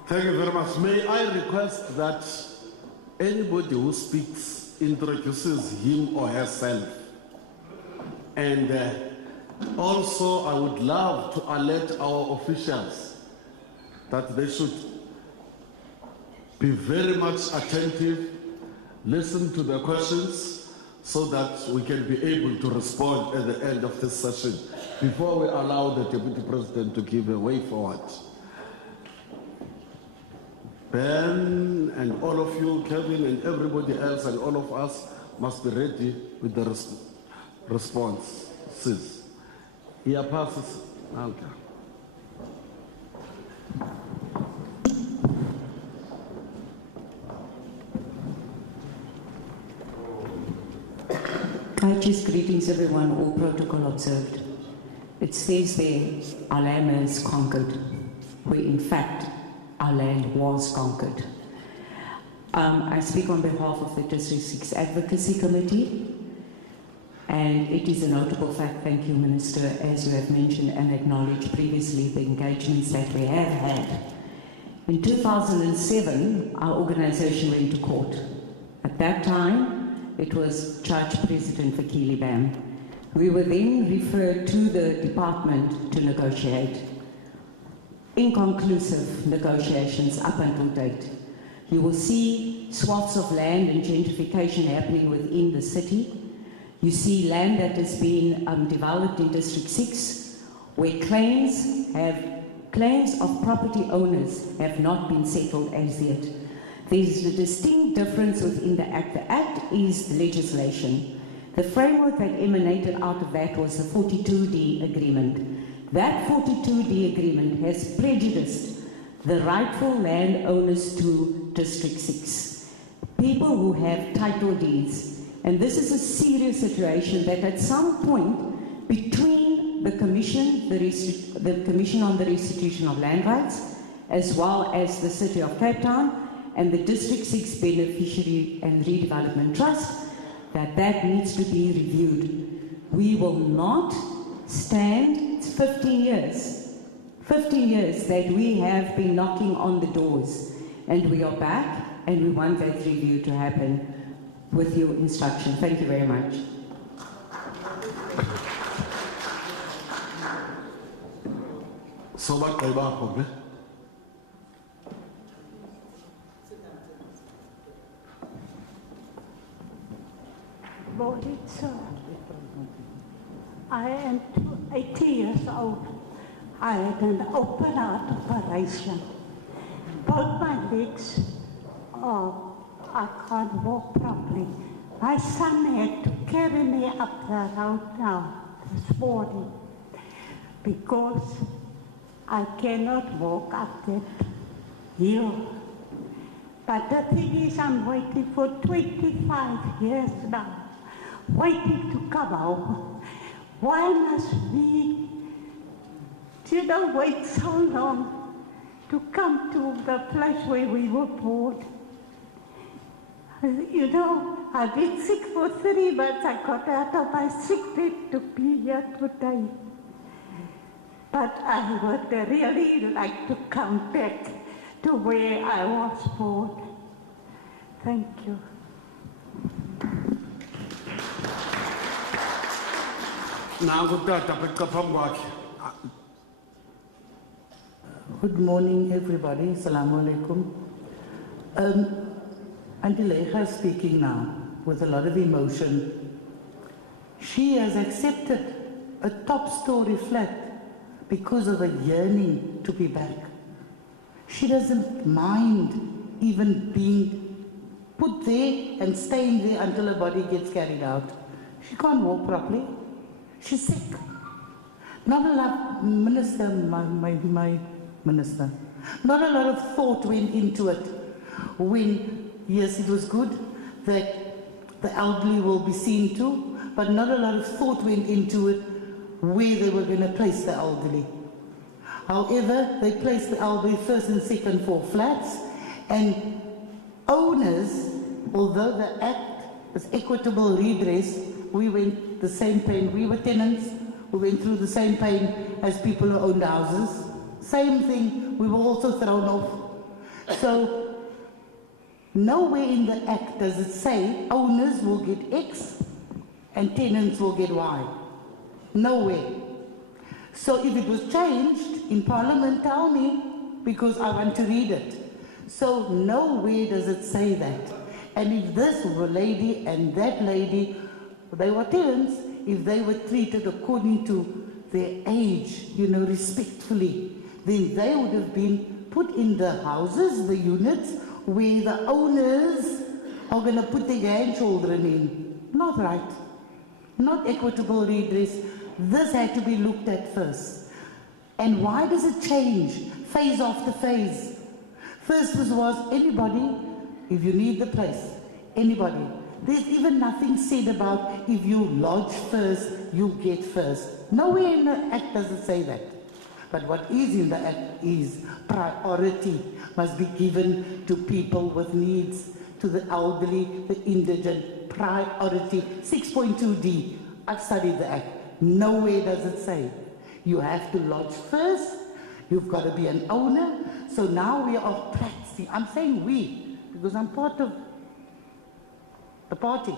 Thank you very much. May I request that anybody who speaks introduces him or herself. And also I would love to alert our officials that they should be very much attentive, listen to the questions so that we can be able to respond at the end of this session before we allow the Deputy President to give a way forward. Ben and all of you, Kevin and everybody else and all of us must be ready with the responses. Here passes. Okay. Hi, just greetings everyone, all protocol observed. It says there, our land is conquered, where in fact, our land was conquered. I speak on behalf of the District 6 Advocacy Committee, and it is a notable fact, thank you Minister, as you have mentioned and acknowledged previously the engagements that we have had. In 2007, our organization went to court. At that time, it was Judge President Fakili Bam. We were then referred to the department to negotiate. Inconclusive negotiations up until date. You will see swaths of land and gentrification happening within the city. You see land that has been developed in District 6, where claims of property owners have not been settled as yet. There is a distinct difference within the Act. The Act is the legislation. The framework that emanated out of that was the 42D agreement. That 42D agreement has prejudiced the rightful landowners to District 6. People who have title deeds. And this is a serious situation that at some point between the Commission, the Commission on the Restitution of Land Rights, as well as the City of Cape Town, and the District 6 Beneficiary and Redevelopment Trust, that needs to be reviewed. We will not stand, it's 15 years that we have been knocking on the doors, and we are back, and we want that review to happen with your instruction. Thank you very much. So much, Morning, sir. I am 80 years old. I had an open heart operation. Both my legs, I can't walk properly. My son had to carry me up the road now this morning because I cannot walk up that hill. But the thing is, I'm waiting for 25 years now. Waiting to come home. Why must we, wait so long to come to the place where we were born? I've been sick for 3 months. I got out of my sick bed to be here today. But I would really like to come back to where I was born. Thank you. Good morning, everybody. Assalamu alaikum. Auntie Lecha is speaking now with a lot of emotion. She has accepted a top-story flat because of a yearning to be back. She doesn't mind even being put there and staying there until her body gets carried out. She can't walk properly. She's sick. Not a lot, Minister, my Minister, not a lot of thought went into it. When, yes, it was good that the elderly will be seen to, but not a lot of thought went into it where they were going to place the elderly. However, they placed the elderly first and second floor flats, and owners, although the act was equitable redress, we went the same pain. We were tenants, we went through the same pain as people who owned houses. Same thing, we were also thrown off. So, nowhere in the act does it say owners will get X and tenants will get Y. Nowhere. So if it was changed in Parliament, tell me, because I want to read it. So nowhere does it say that. And if this lady and that lady, they were tenants, if they were treated according to their age, you know, respectfully, then they would have been put in the houses, the units, where the owners are going to put their grandchildren in. Not right. Not equitable redress. This had to be looked at first. And why does it change phase after phase? First was anybody, if you need the place, anybody. There's even nothing said about if you lodge first, you get first. Nowhere in the Act does it say that. But what is in the Act is priority must be given to people with needs, to the elderly, the indigent, priority. 6.2D, I've studied the Act. Nowhere does it say you have to lodge first, you've got to be an owner. So now we are practicing. I'm saying we, because I'm part of the party.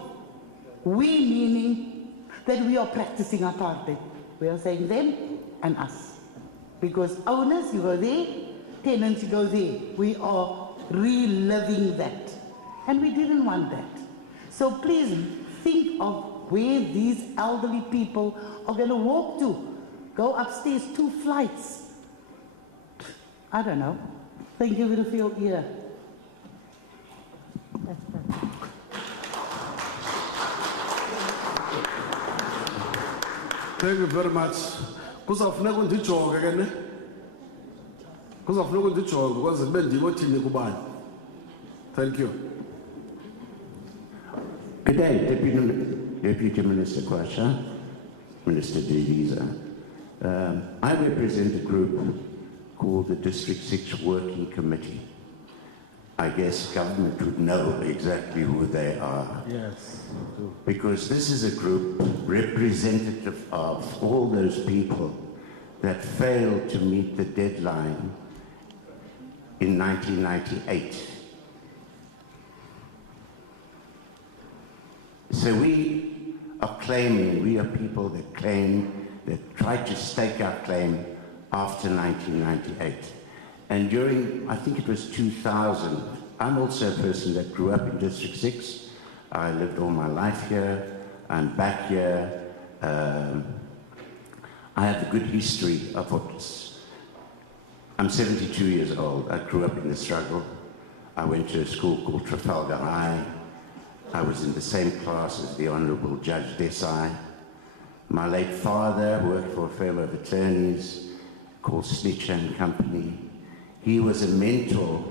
We meaning that we are practicing our party. We are saying them and us. Because owners, you go there, tenants, you go there. We are reliving that. And we didn't want that. So please think of where these elderly people are going to walk to. Go upstairs 2 flights. I don't know. Thank you for your ear. Thank you very much. Kuzawufuneka undijonge ke ne? Kuzawufuneka undijonge because kube ndibothini kubani. Thank you. Good day, Deputy Minister Kwasha, Minister Mabuza. I represent a group called the District 6 Working Committee. I guess government would know exactly who they are. Yes. Because this is a group representative of all those people that failed to meet the deadline in 1998. So we are claiming, we are people that claim, that tried to stake our claim after 1998. And during, I think it was 2000, I'm also a person that grew up in District 6. I lived all my life here. I'm back here. I have a good history of what's... I'm 72 years old. I grew up in the struggle. I went to a school called Trafalgar High. I was in the same class as the Honourable Judge Desai. My late father worked for a firm of attorneys called Snitcher and Company. He was a mentor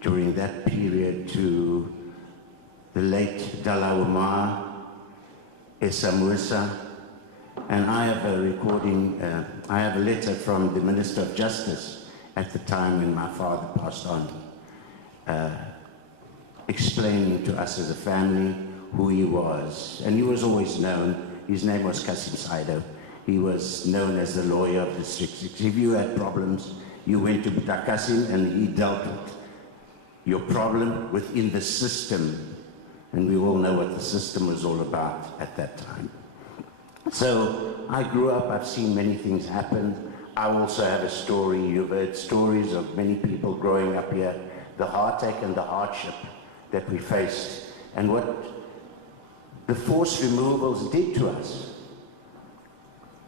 during that period to the late Dalawama Esamusa. And I have a recording, I have a letter from the Minister of Justice at the time when my father passed on, explaining to us as a family who he was. And he was always known, his name was Kasim Saido. He was known as the lawyer of District 6. If you had problems, you went to Kasim and he dealt with your problem within the system. And we all know what the system was all about at that time. So I grew up, I've seen many things happen. I also have a story, you've heard stories of many people growing up here, the heartache and the hardship that we faced, and what the forced removals did to us.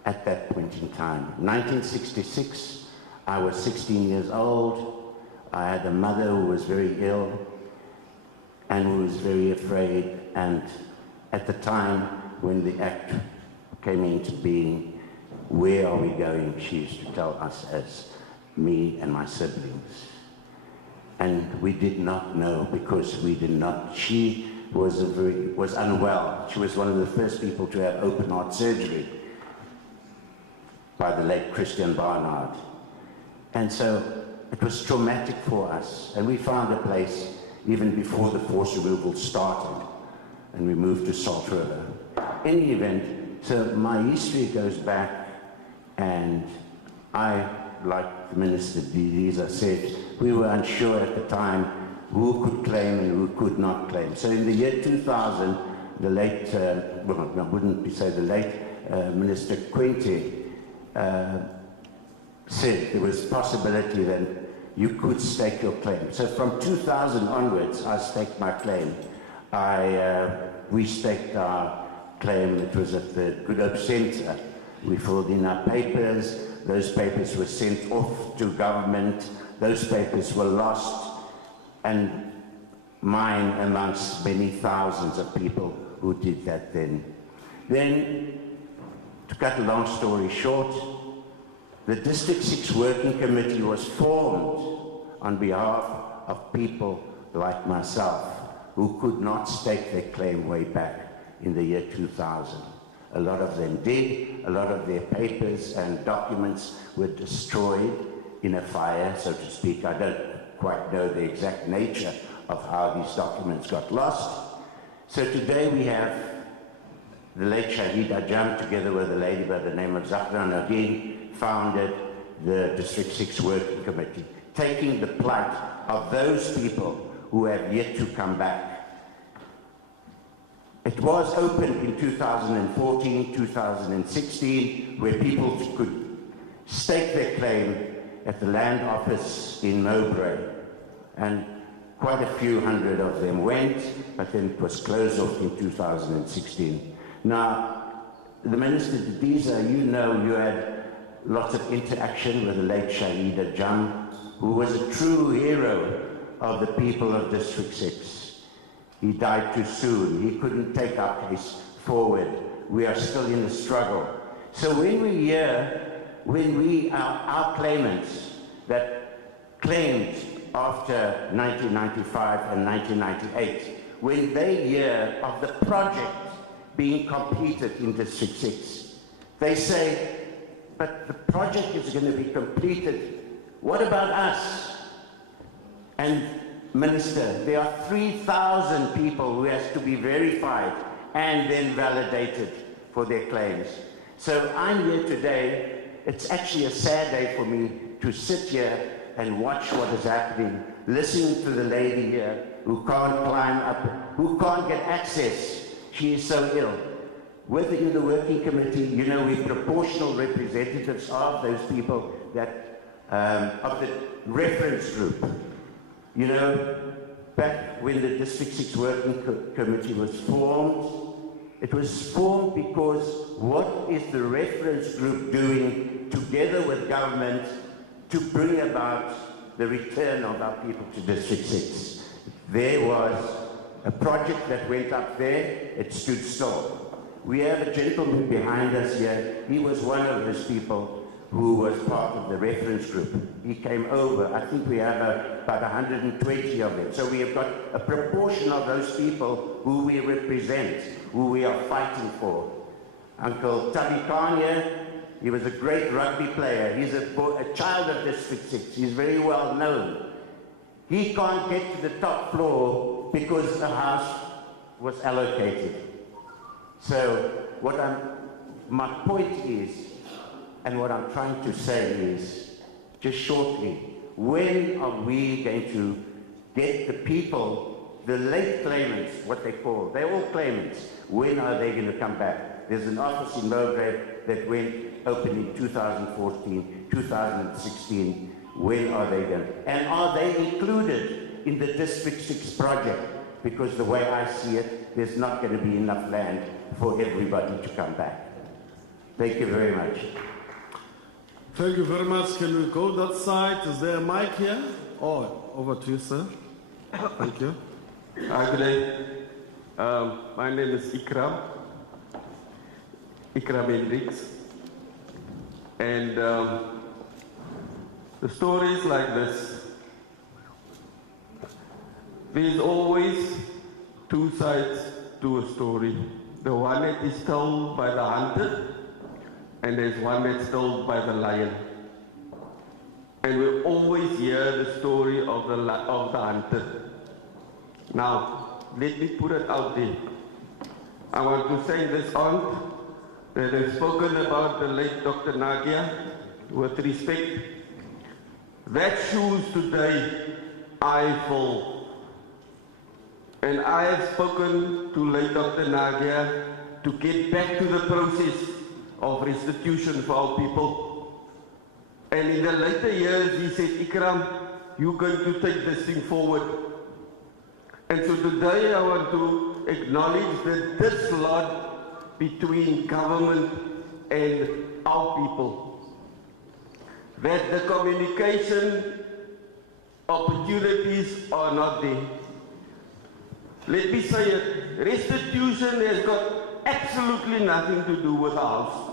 at that point in time. 1966, I was 16 years old. I had a mother who was very ill and who was very afraid. And at the time when the act came into being, where are we going? She used to tell us, as me and my siblings. And we did not know, because we did not. She was unwell. She was one of the first people to have open heart surgery by the late Christian Barnard. And so it was traumatic for us. And we found a place even before the forced removal started. And we moved to Salt River. In any event, so my history goes back, and I, like the Minister Mabuza said, we were unsure at the time who could claim and who could not claim. So in the year 2000, the late, well, I wouldn't say the late, Minister Quinte said there was possibility that you could stake your claim. So from 2000 onwards, I staked my claim. We staked our claim. It was at the Good Hope Centre. We filled in our papers. Those papers were sent off to government. Those papers were lost, and mine amongst many thousands of people who did that then. Then, to cut a long story short, the District 6 Working Committee was formed on behalf of people like myself who could not stake their claim way back in the year 2000. A lot of them did. A lot of their papers and documents were destroyed in a fire, so to speak. I don't quite know the exact nature of how these documents got lost. So today we have the late Shahid Ajam, together with a lady by the name of Zahra Nadine, founded the District 6 Working Committee, taking the plight of those people who have yet to come back. It was opened in 2014, 2016, where people could stake their claim at the Land Office in Mowbray. And quite a few hundred of them went, but then it was closed off in 2016. Now, the Minister Mabuza, you know, you had lots of interaction with the late Shahid Ajam, who was a true hero of the people of District 6. He died too soon. He couldn't take our case forward. We are still in the struggle. So when we hear, our claimants that claimed after 1995 and 1998, when they hear of the project being completed in District 6, they say, but the project is going to be completed. What about us? And Minister, there are 3,000 people who has to be verified and then validated for their claims. So I'm here today. It's actually a sad day for me to sit here and watch what is happening, listening to the lady here who can't climb up, who can't get access. She is so ill. Within the working committee, you know, we're proportional representatives of those people that, of the reference group. You know, back when the District 6 Working Committee was formed, it was formed because what is the reference group doing together with government to bring about the return of our people to District 6? There was a project that went up there, it stood still. We have a gentleman behind us here, he was one of those people who was part of the reference group. He came over. I think we have about 120 of them. So we have got a proportion of those people who we represent, who we are fighting for. Uncle Tabi Khan here, he was a great rugby player. He's a child of District 6. He's very well known. He can't get to the top floor because the house was allocated. So my point is, and what I'm trying to say is, just shortly, when are we going to get the people, the late claimants, what they call, they're all claimants, when are they going to come back? There's an office in Mowbray that went open in 2014, 2016. When are they going to? And are they included in the District 6 project? Because the way I see it, there's not going to be enough land for everybody to come back. Thank you very much. Thank you very much. Can we go that side? Is there a mic here? Oh, over to you, sir. Thank you. Hi, good day. My name is Ikram Hendricks. And the stories like this, there's always two sides to a story. The one that is told by the hunted, and there's one that's told by the lion. And we always hear the story of the hunted. Now, let me put it out there. I want to say this aunt that has spoken about the late Dr. Nagia with respect. That shoes today I fill. And I have spoken to late Dr. Nagia to get back to the process of restitution for our people. And in the later years, he said, Ikram, you're going to take this thing forward. And so today I want to acknowledge that this lot between government and our people, that the communication opportunities are not there. Let me say it, restitution has got absolutely nothing to do with the house.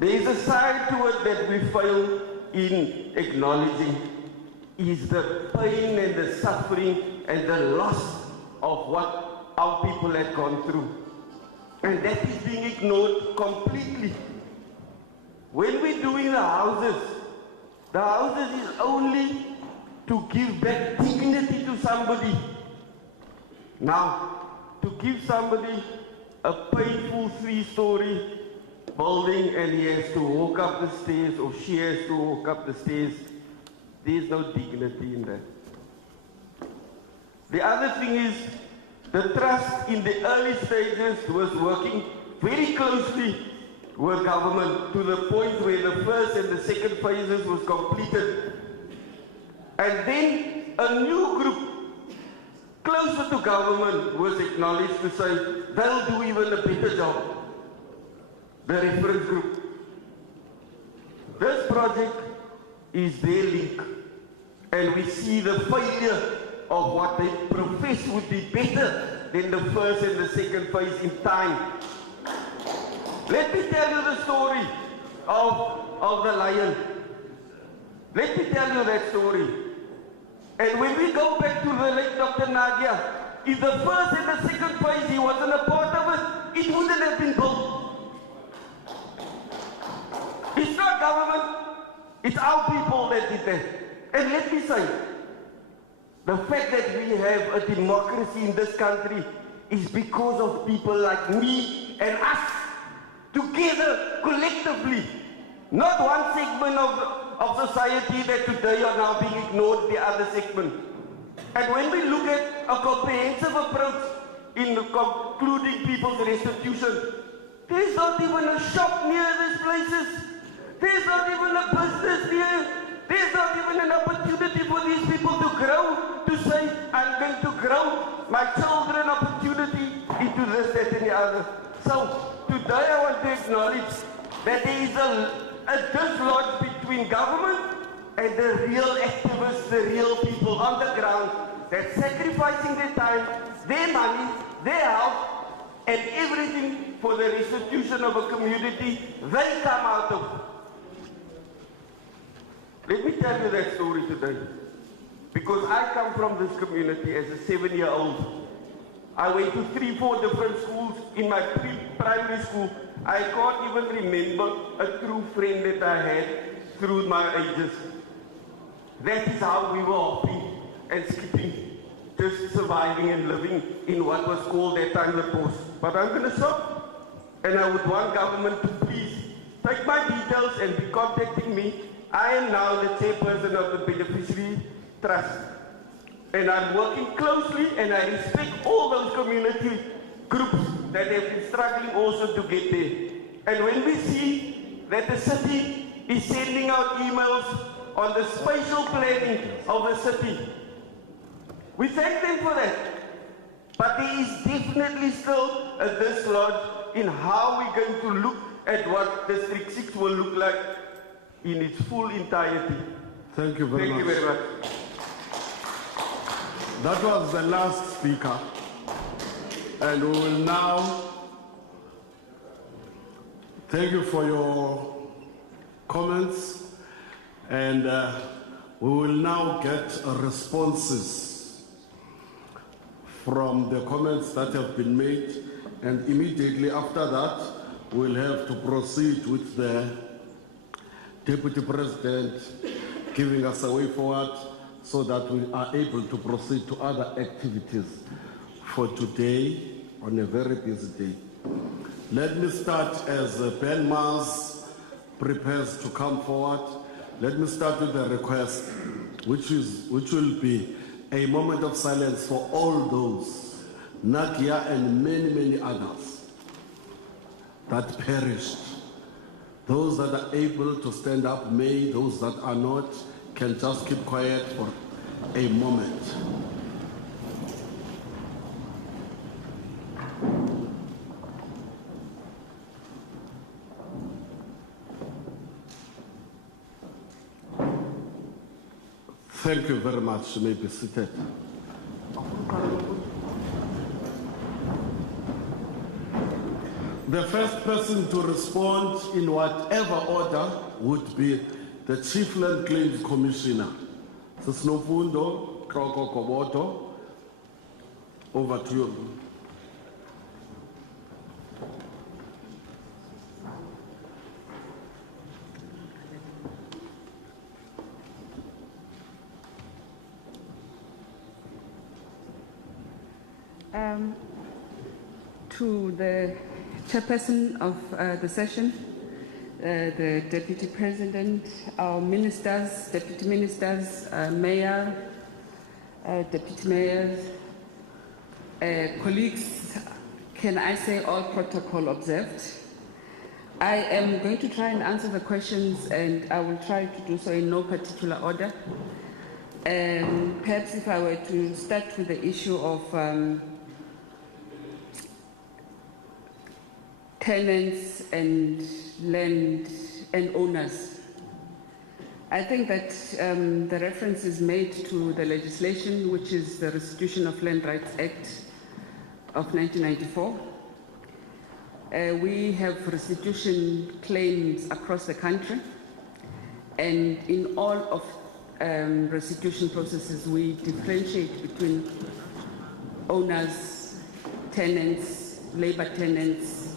There is a side to it that we fail in acknowledging, is the pain and the suffering and the loss of what our people had gone through. And that is being ignored completely. When we're doing the houses is only to give back dignity to somebody. Now, to give somebody a painful 3-story building and he has to walk up the stairs or she has to walk up the stairs, there's no dignity in that. The other thing is, the trust in the early stages was working very closely with government to the point where the first and the second phases was completed. And then a new group closer to government was acknowledged to say they'll do even a better job. The reference group. This project is their link, and we see the failure of what they profess would be better than the first and the second phase in time. Let me tell you the story of the lion. Let me tell you that story. And when we go back to the late Dr. Nagia, if the first and the second phase he wasn't a part of it, it wouldn't have been built. It's not government, it's our people that did that. And let me say, the fact that we have a democracy in this country is because of people like me and us, together, collectively. Not one segment of society that today are now being ignored, the other segment. And when we look at a comprehensive approach in concluding people's restitution, there's not even a shop near these places. There's not even a business near. There's not even an opportunity for these people to grow, to say, I'm going to grow my children opportunity into this, that, and the other. So today I want to acknowledge that there is a dislodge between government and the real activists, the real people on the ground that's sacrificing their time, their money, their health, and everything for the restitution of a community they come out of. Let me tell you that story today. Because I come from this community as a 7-year-old. I went to 3-4 different schools. In my primary school, I can't even remember a true friend that I had through my ages. That is how we were hopping and skipping, just surviving and living in what was called that time the post. But I'm going to stop, and I would want government to please take my details and be contacting me. I am now the chairperson of the Beneficiary Trust. And I'm working closely, and I respect all those community groups that have been struggling also to get there. And when we see that the city is sending out emails on the spatial planning of the city, we thank them for that. But there is definitely still a dislodge in how we're going to look at what District 6 will look like in its full entirety. Thank you very much. Thank you very much. That was the last speaker. And we will now thank you for your comments. And we will now get responses from the comments that have been made. And immediately after that, we'll have to proceed with the Deputy President giving us a way forward so that we are able to proceed to other activities for today on a very busy day. Let me start as Ben Mars prepares to come forward. Let me start with the request, which will be a moment of silence for all those, Nakia and many, many others that perished. Those that are able to stand up may, those that are not can just keep quiet for a moment. Thank you very much. You may be seated. The first person to respond in whatever order would be the Chief Land Claims Commissioner. Sisnofundo Kroko Koboto, over to you. To the chairperson of the session, the Deputy President, our ministers, Deputy Ministers, Mayor, Deputy Mayors, colleagues, can I say all protocol observed? I am going to try and answer the questions, and I will try to do so in no particular order. Perhaps if I were to start with the issue of tenants and land and owners. I think that the reference is made to the legislation, which is the Restitution of Land Rights Act of 1994. We have restitution claims across the country, and in all of restitution processes, we differentiate between owners, tenants, labor tenants,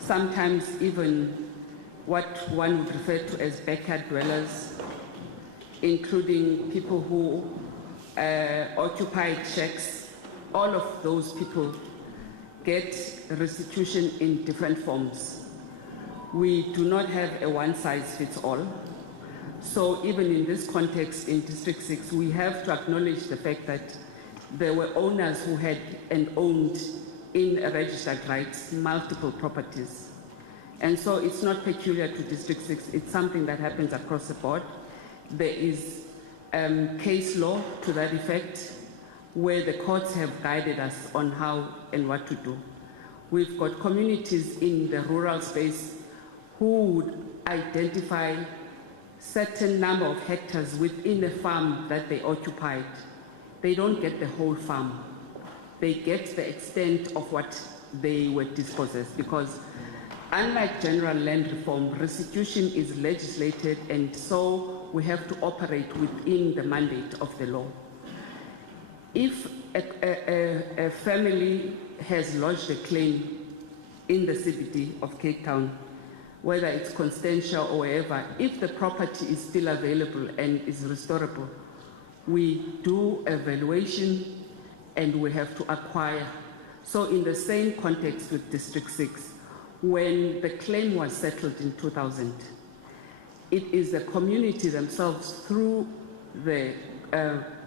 sometimes even what one would refer to as backyard dwellers, including people who occupied shacks. All of those people get restitution in different forms. We do not have a one-size-fits-all. So even in this context, in District 6, we have to acknowledge the fact that there were owners who had and owned in registered rights multiple properties. And so it's not peculiar to District 6, it's something that happens across the board. There is case law to that effect, where the courts have guided us on how and what to do. We've got communities in the rural space who would identify certain number of hectares within a farm that they occupied. They don't get the whole farm. They get the extent of what they were dispossessed, because unlike general land reform, restitution is legislated, and so we have to operate within the mandate of the law. If a family has lodged a claim in the CBD of Cape Town, whether it's Constantia or wherever, if the property is still available and is restorable, we do evaluation and we have to acquire. So in the same context with District 6, when the claim was settled in 2000, it is the community themselves through the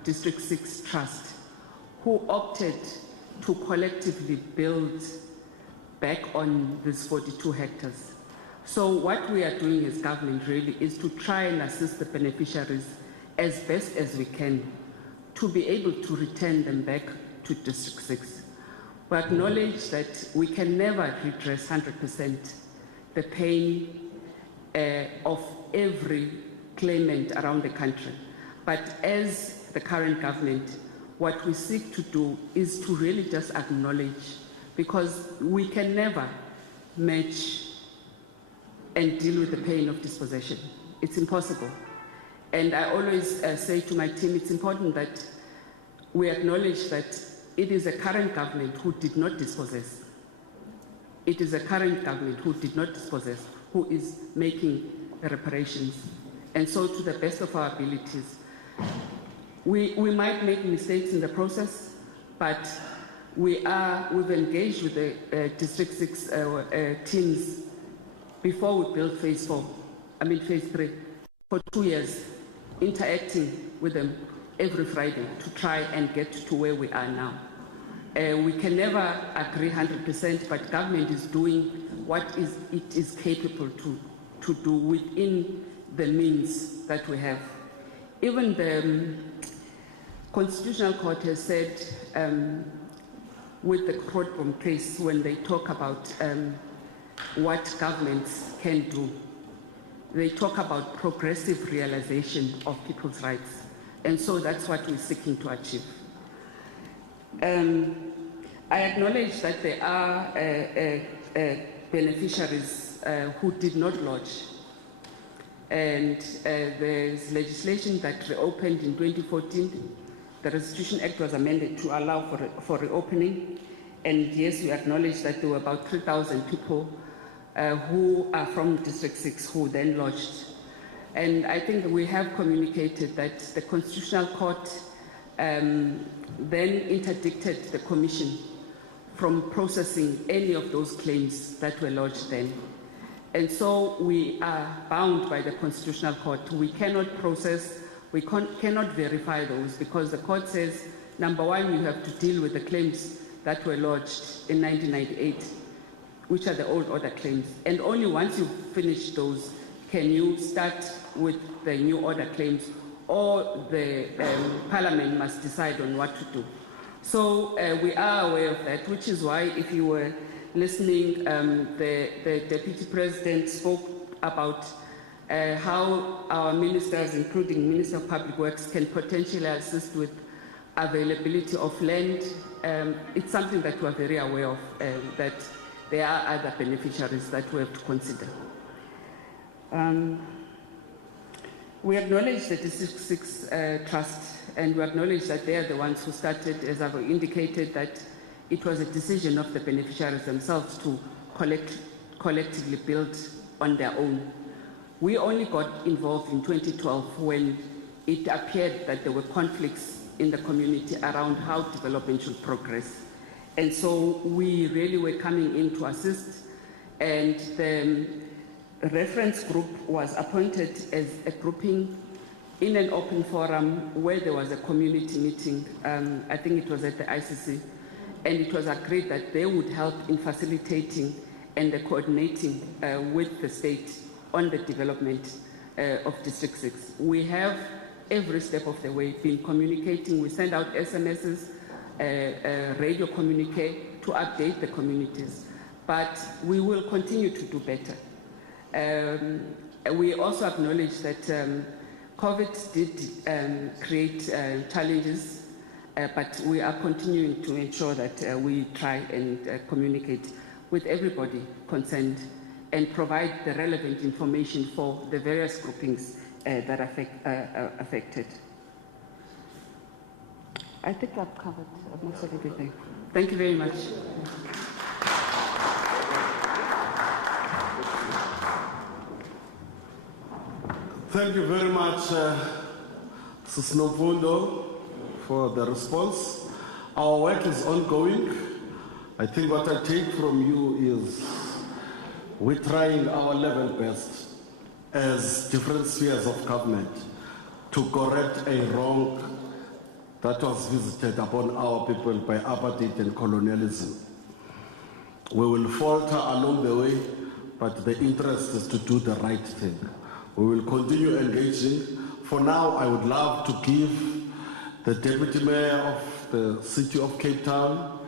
District 6 Trust who opted to collectively build back on these 42 hectares. So what we are doing as government really is to try and assist the beneficiaries as best as we can to be able to return them back to District 6. We acknowledge that we can never redress 100% the pain of every claimant around the country. But as the current government, what we seek to do is to really just acknowledge, because we can never match and deal with the pain of dispossession. It's impossible. And I always say to my team, it's important that we acknowledge that it is a current government who did not dispossess. It is a current government who did not dispossess, who is making the reparations. And so to the best of our abilities, we might make mistakes in the process, but we've engaged with the District 6 teams before we built phase 3, for 2 years, interacting with them every Friday to try and get to where we are now. We can never agree 100%, but government is doing what it is capable to do within the means that we have. Even the Constitutional Court has said with the Grootboom case, when they talk about what governments can do, they talk about progressive realization of people's rights. And so that's what we're seeking to achieve. I acknowledge that there are beneficiaries who did not lodge. And there's legislation that reopened in 2014. The Restitution Act was amended to allow for reopening. And yes, we acknowledge that there were about 3,000 people who are from District 6 who then lodged. And I think we have communicated that the Constitutional Court then interdicted the Commission from processing any of those claims that were lodged then. And so we are bound by the Constitutional Court. We cannot process, we cannot verify those, because the court says, number one, you have to deal with the claims that were lodged in 1998, which are the old order claims. And only once you finish those can you start with the new order claims, or the Parliament must decide on what to do. So we are aware of that, which is why, if you were listening, the Deputy President spoke about how our ministers, including Minister of Public Works, can potentially assist with availability of land. It's something that we're very aware of, that there are other beneficiaries that we have to consider. We acknowledge the District 6 Trust, and we acknowledge that they are the ones who started, as I've indicated, that it was a decision of the beneficiaries themselves to collectively build on their own. We only got involved in 2012 when it appeared that there were conflicts in the community around how development should progress. And so we really were coming in to assist, and the reference group was appointed as a grouping in an open forum where there was a community meeting. I think it was at the ICC, and it was agreed that they would help in facilitating and coordinating with the state on the development of District 6. We have every step of the way been communicating. We send out SMSs, radio communique to update the communities, but we will continue to do better. We also acknowledge that COVID did create challenges, but we are continuing to ensure that we try and communicate with everybody concerned and provide the relevant information for the various groupings that are affected. I think I've covered most of everything. Thank you very much. Thank you very much, Sis Nomfundo, for the response. Our work is ongoing. I think what I take from you is we're trying our level best as different spheres of government to correct a wrong that was visited upon our people by apartheid and colonialism. We will falter along the way, but the interest is to do the right thing. We will continue engaging. For now, I would love to give the Deputy Mayor of the City of Cape Town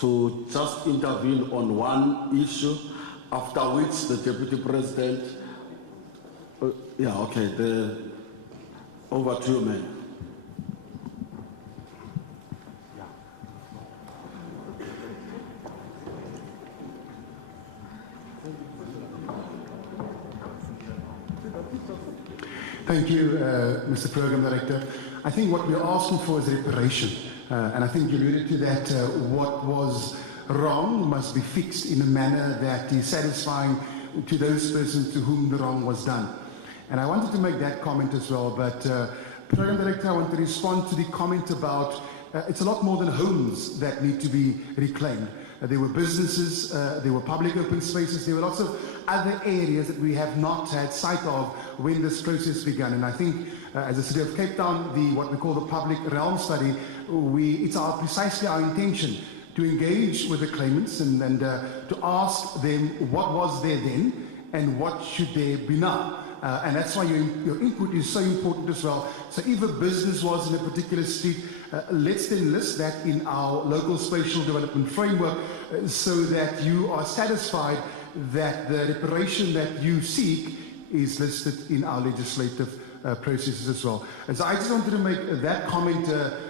to just intervene on one issue, after which the Deputy President, over to you, Mayor. Thank you, Mr. Program Director. I think what we're asking for is reparation. And I think you alluded to that what was wrong must be fixed in a manner that is satisfying to those persons to whom the wrong was done. And I wanted to make that comment as well, but Program Director, I want to respond to the comment about it's a lot more than homes that need to be reclaimed. There were businesses, there were public open spaces, there were lots of other areas that we have not had sight of when this process began. And I think as a City of Cape Town, what we call the public realm study, it's precisely our intention to engage with the claimants and to ask them what was there then and what should there be now. And that's why your input is so important as well. So if a business was in a particular street, let's then list that in our local spatial development framework so that you are satisfied that the reparation that you seek is listed in our legislative processes as well. And so I just wanted to make that comment,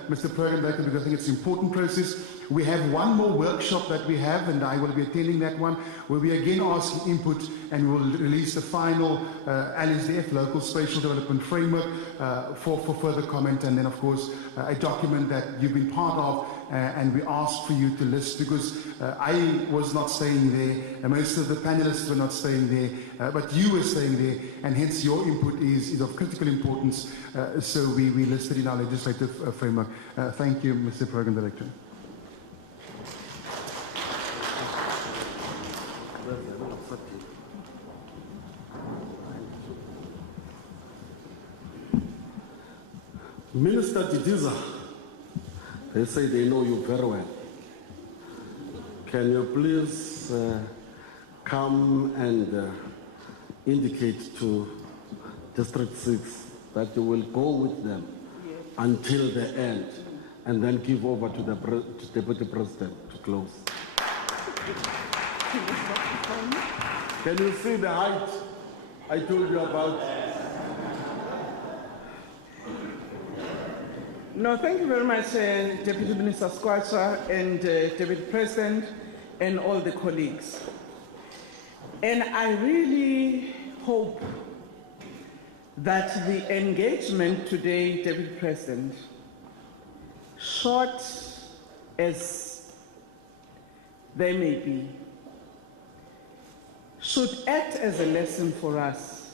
Mr. Program Director, because I think it's an important process. We have one more workshop that we have, and I will be attending that one, where we again ask input and we'll release the final LSDF, Local Spatial Development Framework, for further comment, and then of course a document that you've been part of, and we ask for you to list, because I was not staying there, and most of the panelists were not staying there, but you were staying there, and hence your input is of critical importance, so we listed in our legislative framework. Thank you, Mr. Program Director. Minister Didiza, they say they know you very well. Can you please come and indicate to District 6 that you will go with them until the end and then give over to the Deputy President to close? Can you see the height I told you about? No, thank you very much, Deputy Minister Skwatsha and Deputy President and all the colleagues. And I really hope that the engagement today, Deputy President, short as they may be, should act as a lesson for us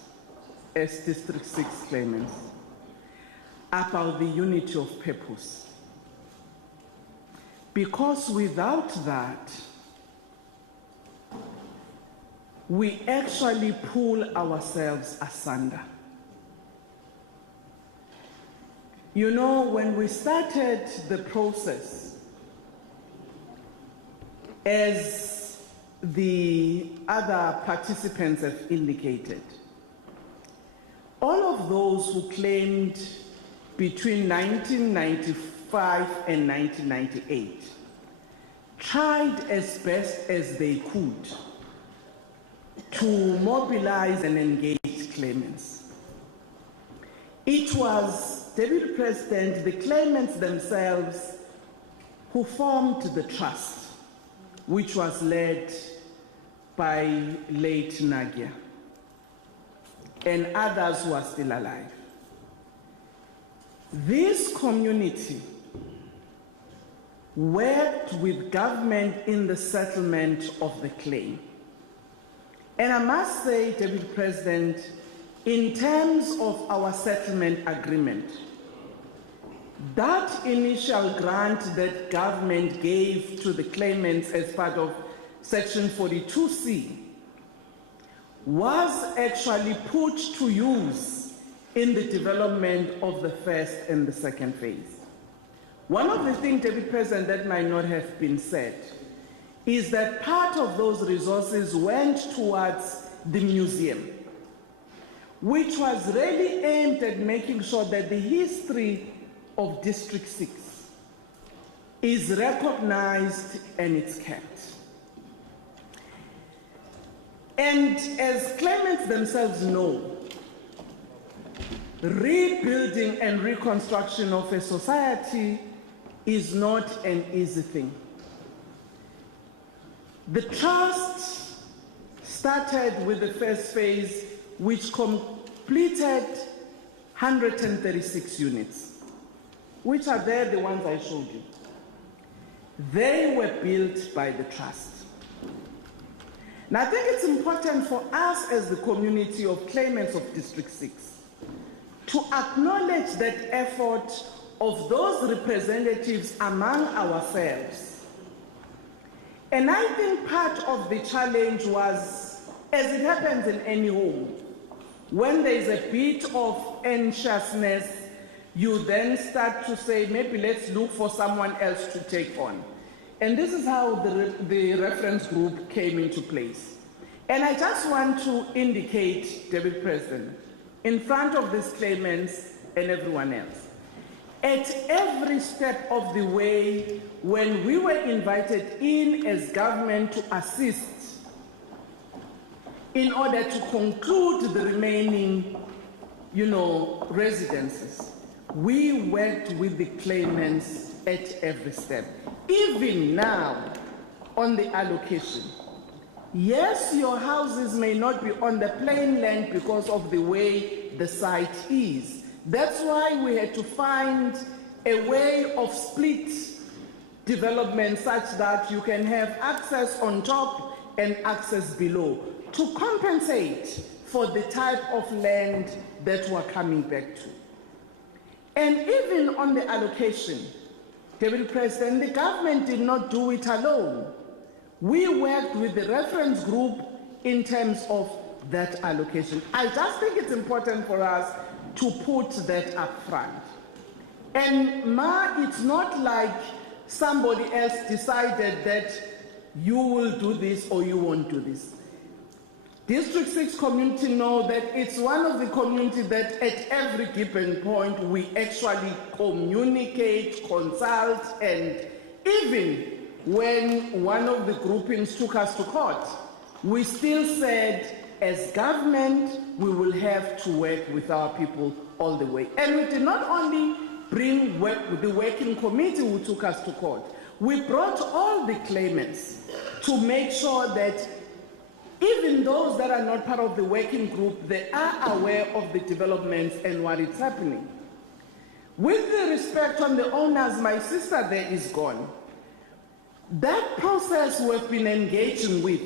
as District 6 claimants about the unity of purpose. Because without that, we actually pull ourselves asunder. You know, when we started the process, as the other participants have indicated, all of those who claimed between 1995 and 1998 tried as best as they could to mobilize and engage claimants. It was, Deputy President, the claimants themselves who formed the trust, which was led by late Nagia and others who are still alive. This community worked with government in the settlement of the claim. And I must say, Deputy President, in terms of our settlement agreement, that initial grant that government gave to the claimants as part of Section 42C was actually put to use in the development of the first and the second phase. One of the things, Deputy President, that might not have been said is that part of those resources went towards the museum, which was really aimed at making sure that the history of District 6 is recognized and it's kept. And as claimants themselves know, rebuilding and reconstruction of a society is not an easy thing. The trust started with the first phase, which completed 136 units, which are there, the ones I showed you. They were built by the trust. Now, I think it's important for us as the community of claimants of District 6 to acknowledge that effort of those representatives among ourselves. And I think part of the challenge was, as it happens in any home, when there's a bit of anxiousness, you then start to say, maybe let's look for someone else to take on. And this is how the reference group came into place. And I just want to indicate, David President, in front of these claimants and everyone else, at every step of the way, when we were invited in as government to assist in order to conclude the remaining, residences, we worked with the claimants at every step. Even now, on the allocation, yes, your houses may not be on the plain land because of the way the site is. That's why we had to find a way of split development such that you can have access on top and access below to compensate for the type of land that we're coming back to. And even on the allocation, David President, the government did not do it alone. We worked with the reference group in terms of that allocation. I just think it's important for us to put that up front. And it's not like somebody else decided that you will do this or you won't do this. District 6 community know that it's one of the communities that at every given point we actually communicate, consult, and even when one of the groupings took us to court, we still said, as government, we will have to work with our people all the way. And we did not only bring the working committee who took us to court, we brought all the claimants to make sure that even those that are not part of the working group, they are aware of the developments and what is happening. With the respect on the owners, my sister there is gone. That process we've been engaging with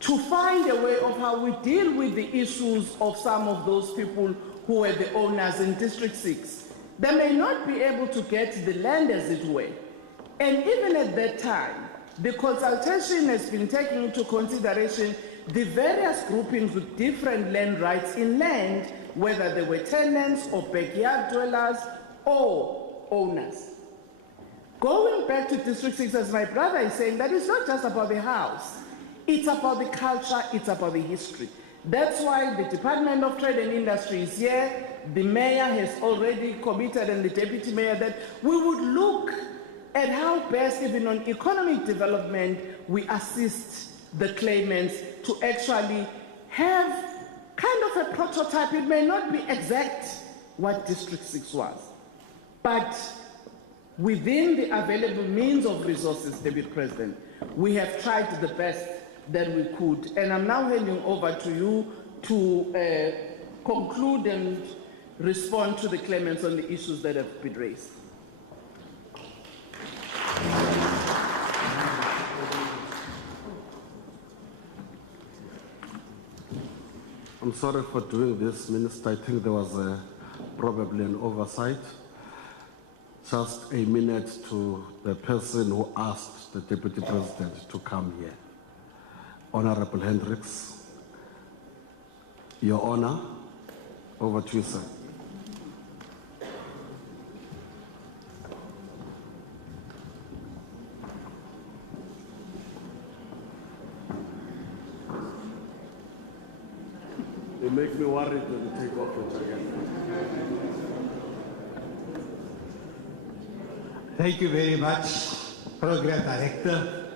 to find a way of how we deal with the issues of some of those people who were the owners in District 6. They may not be able to get the land as it were. And even at that time, the consultation has been taking into consideration the various groupings with different land rights in land, whether they were tenants or backyard dwellers or owners. Going back to District 6, as my brother is saying, that is not just about the house. It's about the culture, it's about the history. That's why the Department of Trade and Industry is here. The mayor has already committed, and the deputy mayor, that we would look at how best, even on economic development, we assist the claimants to actually have kind of a prototype. It may not be exact what District 6 was, but within the available means of resources, David President, we have tried the best that we could. And I'm now handing over to you to conclude and respond to the claimants on the issues that have been raised. I'm sorry for doing this, Minister. I think there was probably an oversight. Just a minute to the person who asked the Deputy President to come here. Honorable Hendricks, Your Honor, over to you, sir. They make me worried when you take off your jacket. Thank you very much, Program Director.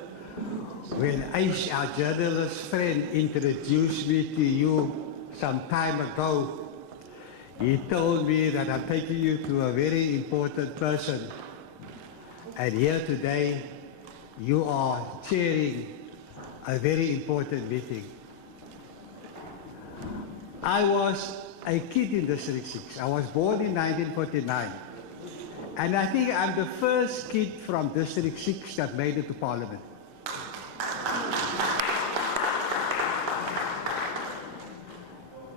When Aish, our journalist friend, introduced me to you some time ago, he told me that I'm taking you to a very important person. And here today, you are chairing a very important meeting. I was a kid in District 6. I was born in 1949. And I think I'm the first kid from District 6 that made it to Parliament.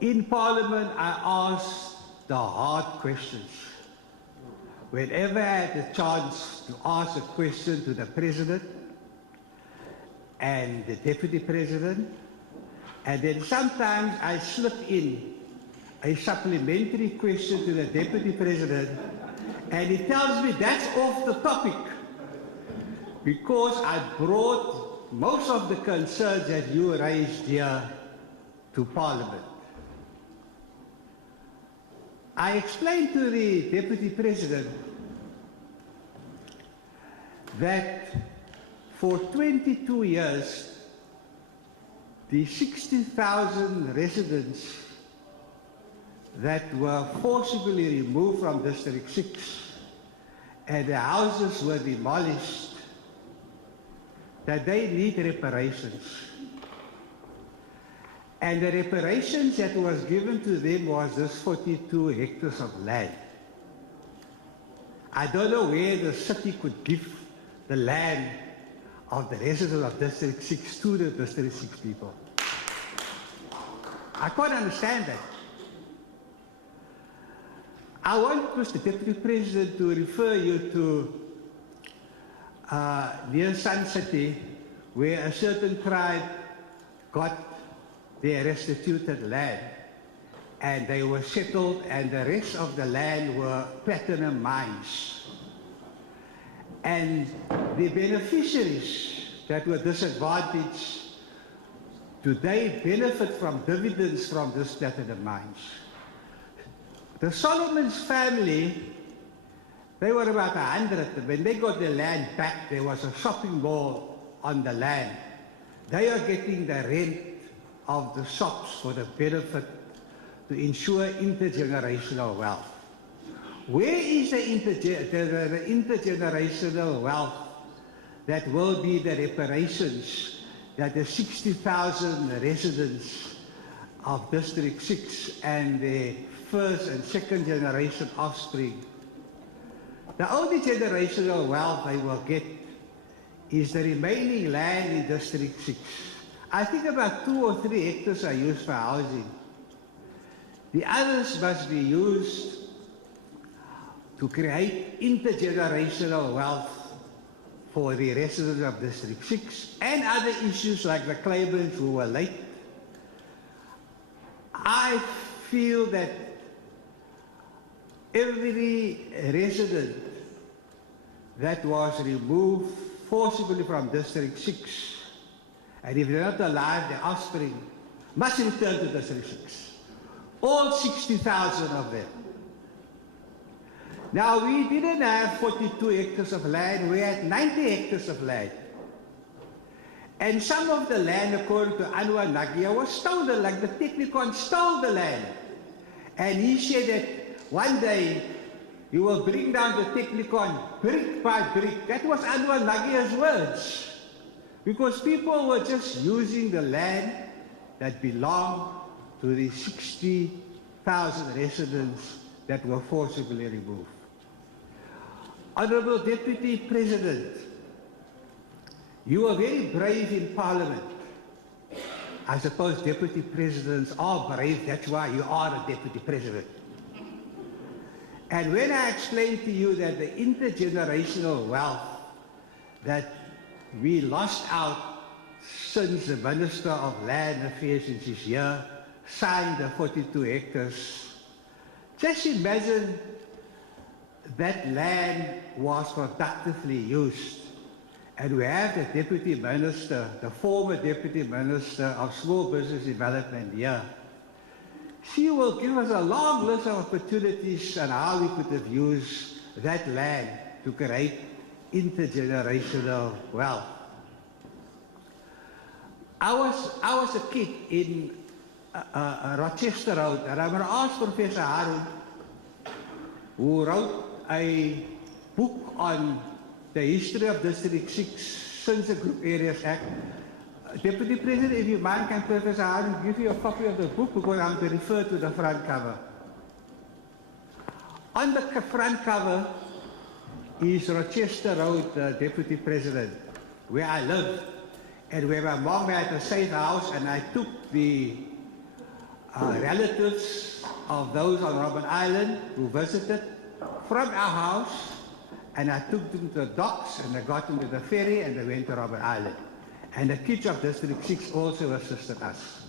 In Parliament, I asked the hard questions. Whenever I had the chance to ask a question to the President and the Deputy President, and then sometimes I slip in a supplementary question to the Deputy President, and he tells me that's off the topic, because I brought most of the concerns that you raised here to Parliament. I explained to the Deputy President that for 22 years, the 60,000 residents that were forcibly removed from District 6 and the houses were demolished, that they need reparations. And the reparations that was given to them was this 42 hectares of land. I don't know where the city could give the land of the residents of District 6 to the District 6 people. I can't understand that. I want Mr. Deputy President to refer you to near Sun City, where a certain tribe got their restituted land, and they were settled, and the rest of the land were platinum mines. And the beneficiaries that were disadvantaged today benefit from dividends from this platinum mines. The Solomon's family, they were about 100. When they got the land back, there was a shopping mall on the land. They are getting the rent of the shops for the benefit to ensure intergenerational wealth. Where is the intergenerational wealth that will be the reparations that the 60,000 residents of District 6 and the first and second generation offspring, the only generational wealth they will get is the remaining land in District 6. I think about 2 or 3 hectares are used for housing. The others must be used to create intergenerational wealth for the residents of District 6 and other issues like the claimants who were late. I feel that every resident that was removed forcibly from District 6, and if they're not alive, their offspring must return to District 6. All 60,000 of them. Now, we didn't have 42 hectares of land, we had 90 hectares of land. And some of the land, according to Anwar Nagia, was stolen, like the Technicon stole the land. And he said that one day you will bring down the Technicon brick by brick. That was Anwar Nagia's words. Because people were just using the land that belonged to the 60,000 residents that were forcibly removed. Honorable Deputy President, you were very brave in Parliament. I suppose Deputy Presidents are brave, that's why you are a Deputy President. And when I explained to you that the intergenerational wealth that we lost out since the Minister of Land Affairs in this year signed the 42 hectares, just imagine that land was productively used. And we have the Deputy Minister, the former Deputy Minister of Small Business Development here. She will give us a long list of opportunities on how we could have used that land to create intergenerational wealth. I was a kid in Rochester Road, and I'm going to ask Professor Harun, who wrote a book on the history of District 6 since the Group Areas Act. Deputy President, if you mind, can Professor Harun give you a copy of the book, because I'm going to refer to the front cover. On the front cover is Rochester Road, Deputy President, where I lived, and where my mom had a safe house, and I took the relatives of those on Robben Island who visited from our house, and I took them to the docks, and I got them to the ferry, and they went to Robben Island. And the kids of District 6 also assisted us.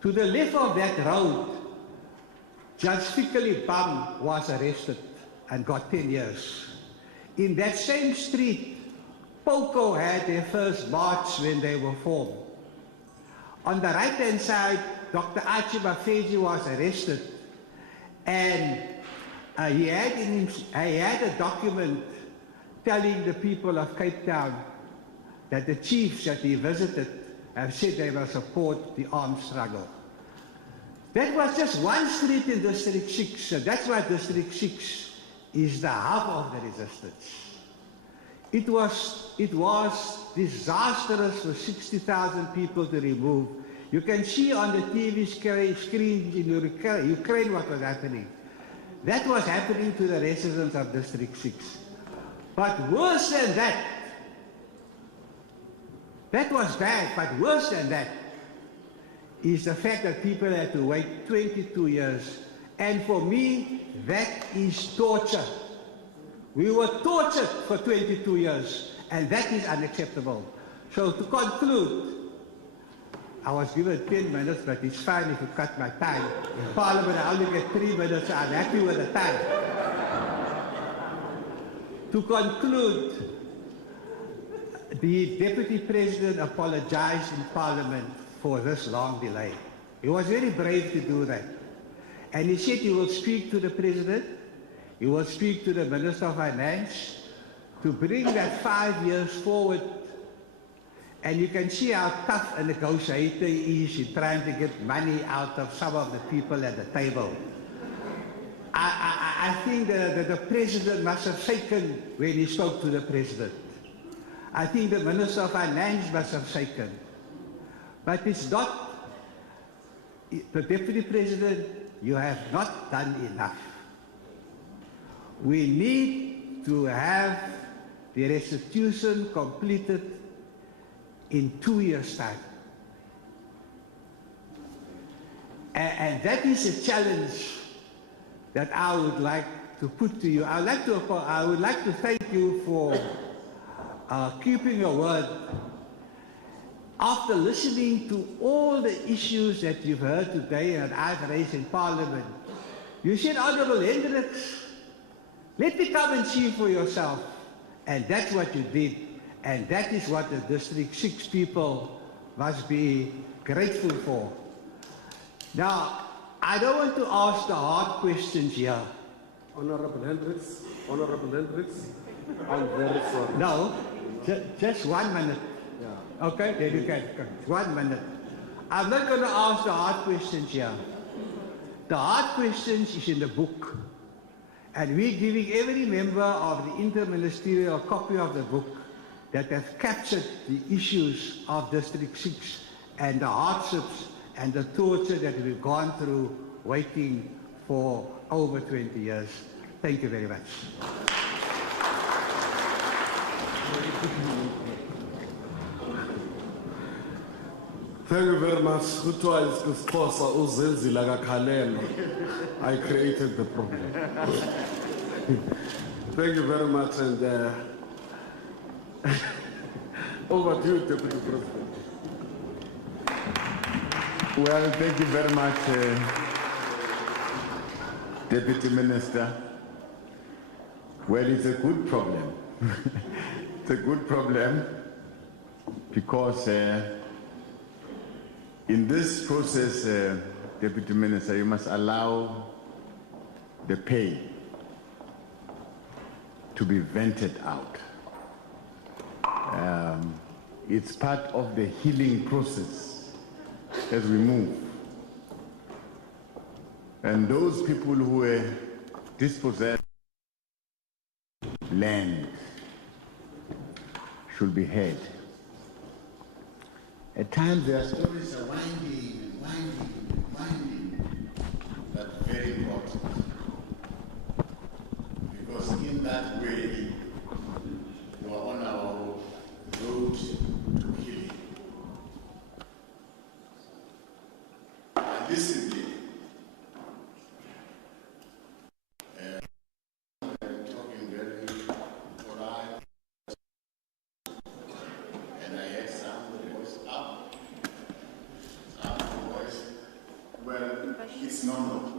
To the left of that road, Judge Fikeli Bam was arrested and got 10 years. In that same street, POCO had their first march when they were formed. On the right-hand side, Dr. Archie Bafeji was arrested, and he had a document telling the people of Cape Town that the chiefs that he visited have said they will support the armed struggle. That was just one street in District 6, so that's why District 6 is the hub of the resistance. It was disastrous for 60,000 people to remove. You can see on the TV screen in Ukraine what was happening. That was happening to the residents of District 6. But worse than that, that was bad, but worse than that is the fact that people had to wait 22 years. And for me, that is torture. We were tortured for 22 years, and that is unacceptable. So to conclude, I was given 10 minutes, but it's fine if you cut my time. In Parliament, I only get 3 minutes, so I'm happy with the time. To conclude, the Deputy President apologized in Parliament for this long delay. He was very brave to do that. And he said he will speak to the President, he will speak to the Minister of Finance to bring that 5 years forward. And you can see how tough a negotiator he is in trying to get money out of some of the people at the table. I think that the President must have shaken when he spoke to the President. I think the Minister of Finance must have shaken. But it's not, the Deputy President, you have not done enough. We need to have the restitution completed in 2 years' time. And that is a challenge that I would like to put to you. I would like to thank you for keeping your word. After listening to all the issues that you've heard today and I've raised in Parliament, you said, Honourable Hendricks, let me come and see for yourself. And that's what you did. And that is what the District 6 people must be grateful for. Now, I don't want to ask the hard questions here. Honourable Hendricks, I'm very sorry. No, just 1 minute. Yeah. Okay, then you can. 1 minute. I'm not going to ask the hard questions here. The hard questions is in the book. And we're giving every member of the Inter-Ministerial a copy of the book that has captured the issues of District 6 and the hardships and the torture that we've gone through waiting for over 20 years. Thank you very much. Thank you very much. I created the problem. Thank you very much, and over to you, Deputy President. Well, thank you very much, Deputy Minister. Well, it's a good problem. It's a good problem because in this process, Deputy Minister, you must allow the pain to be vented out. It's part of the healing process as we move. And those people who were dispossessed land should be heard. At times their stories are winding, but very important. Because in that way, you are on our road to healing. And listen here. Talking very polite, and I had some voice up, voice. Well, it's normal.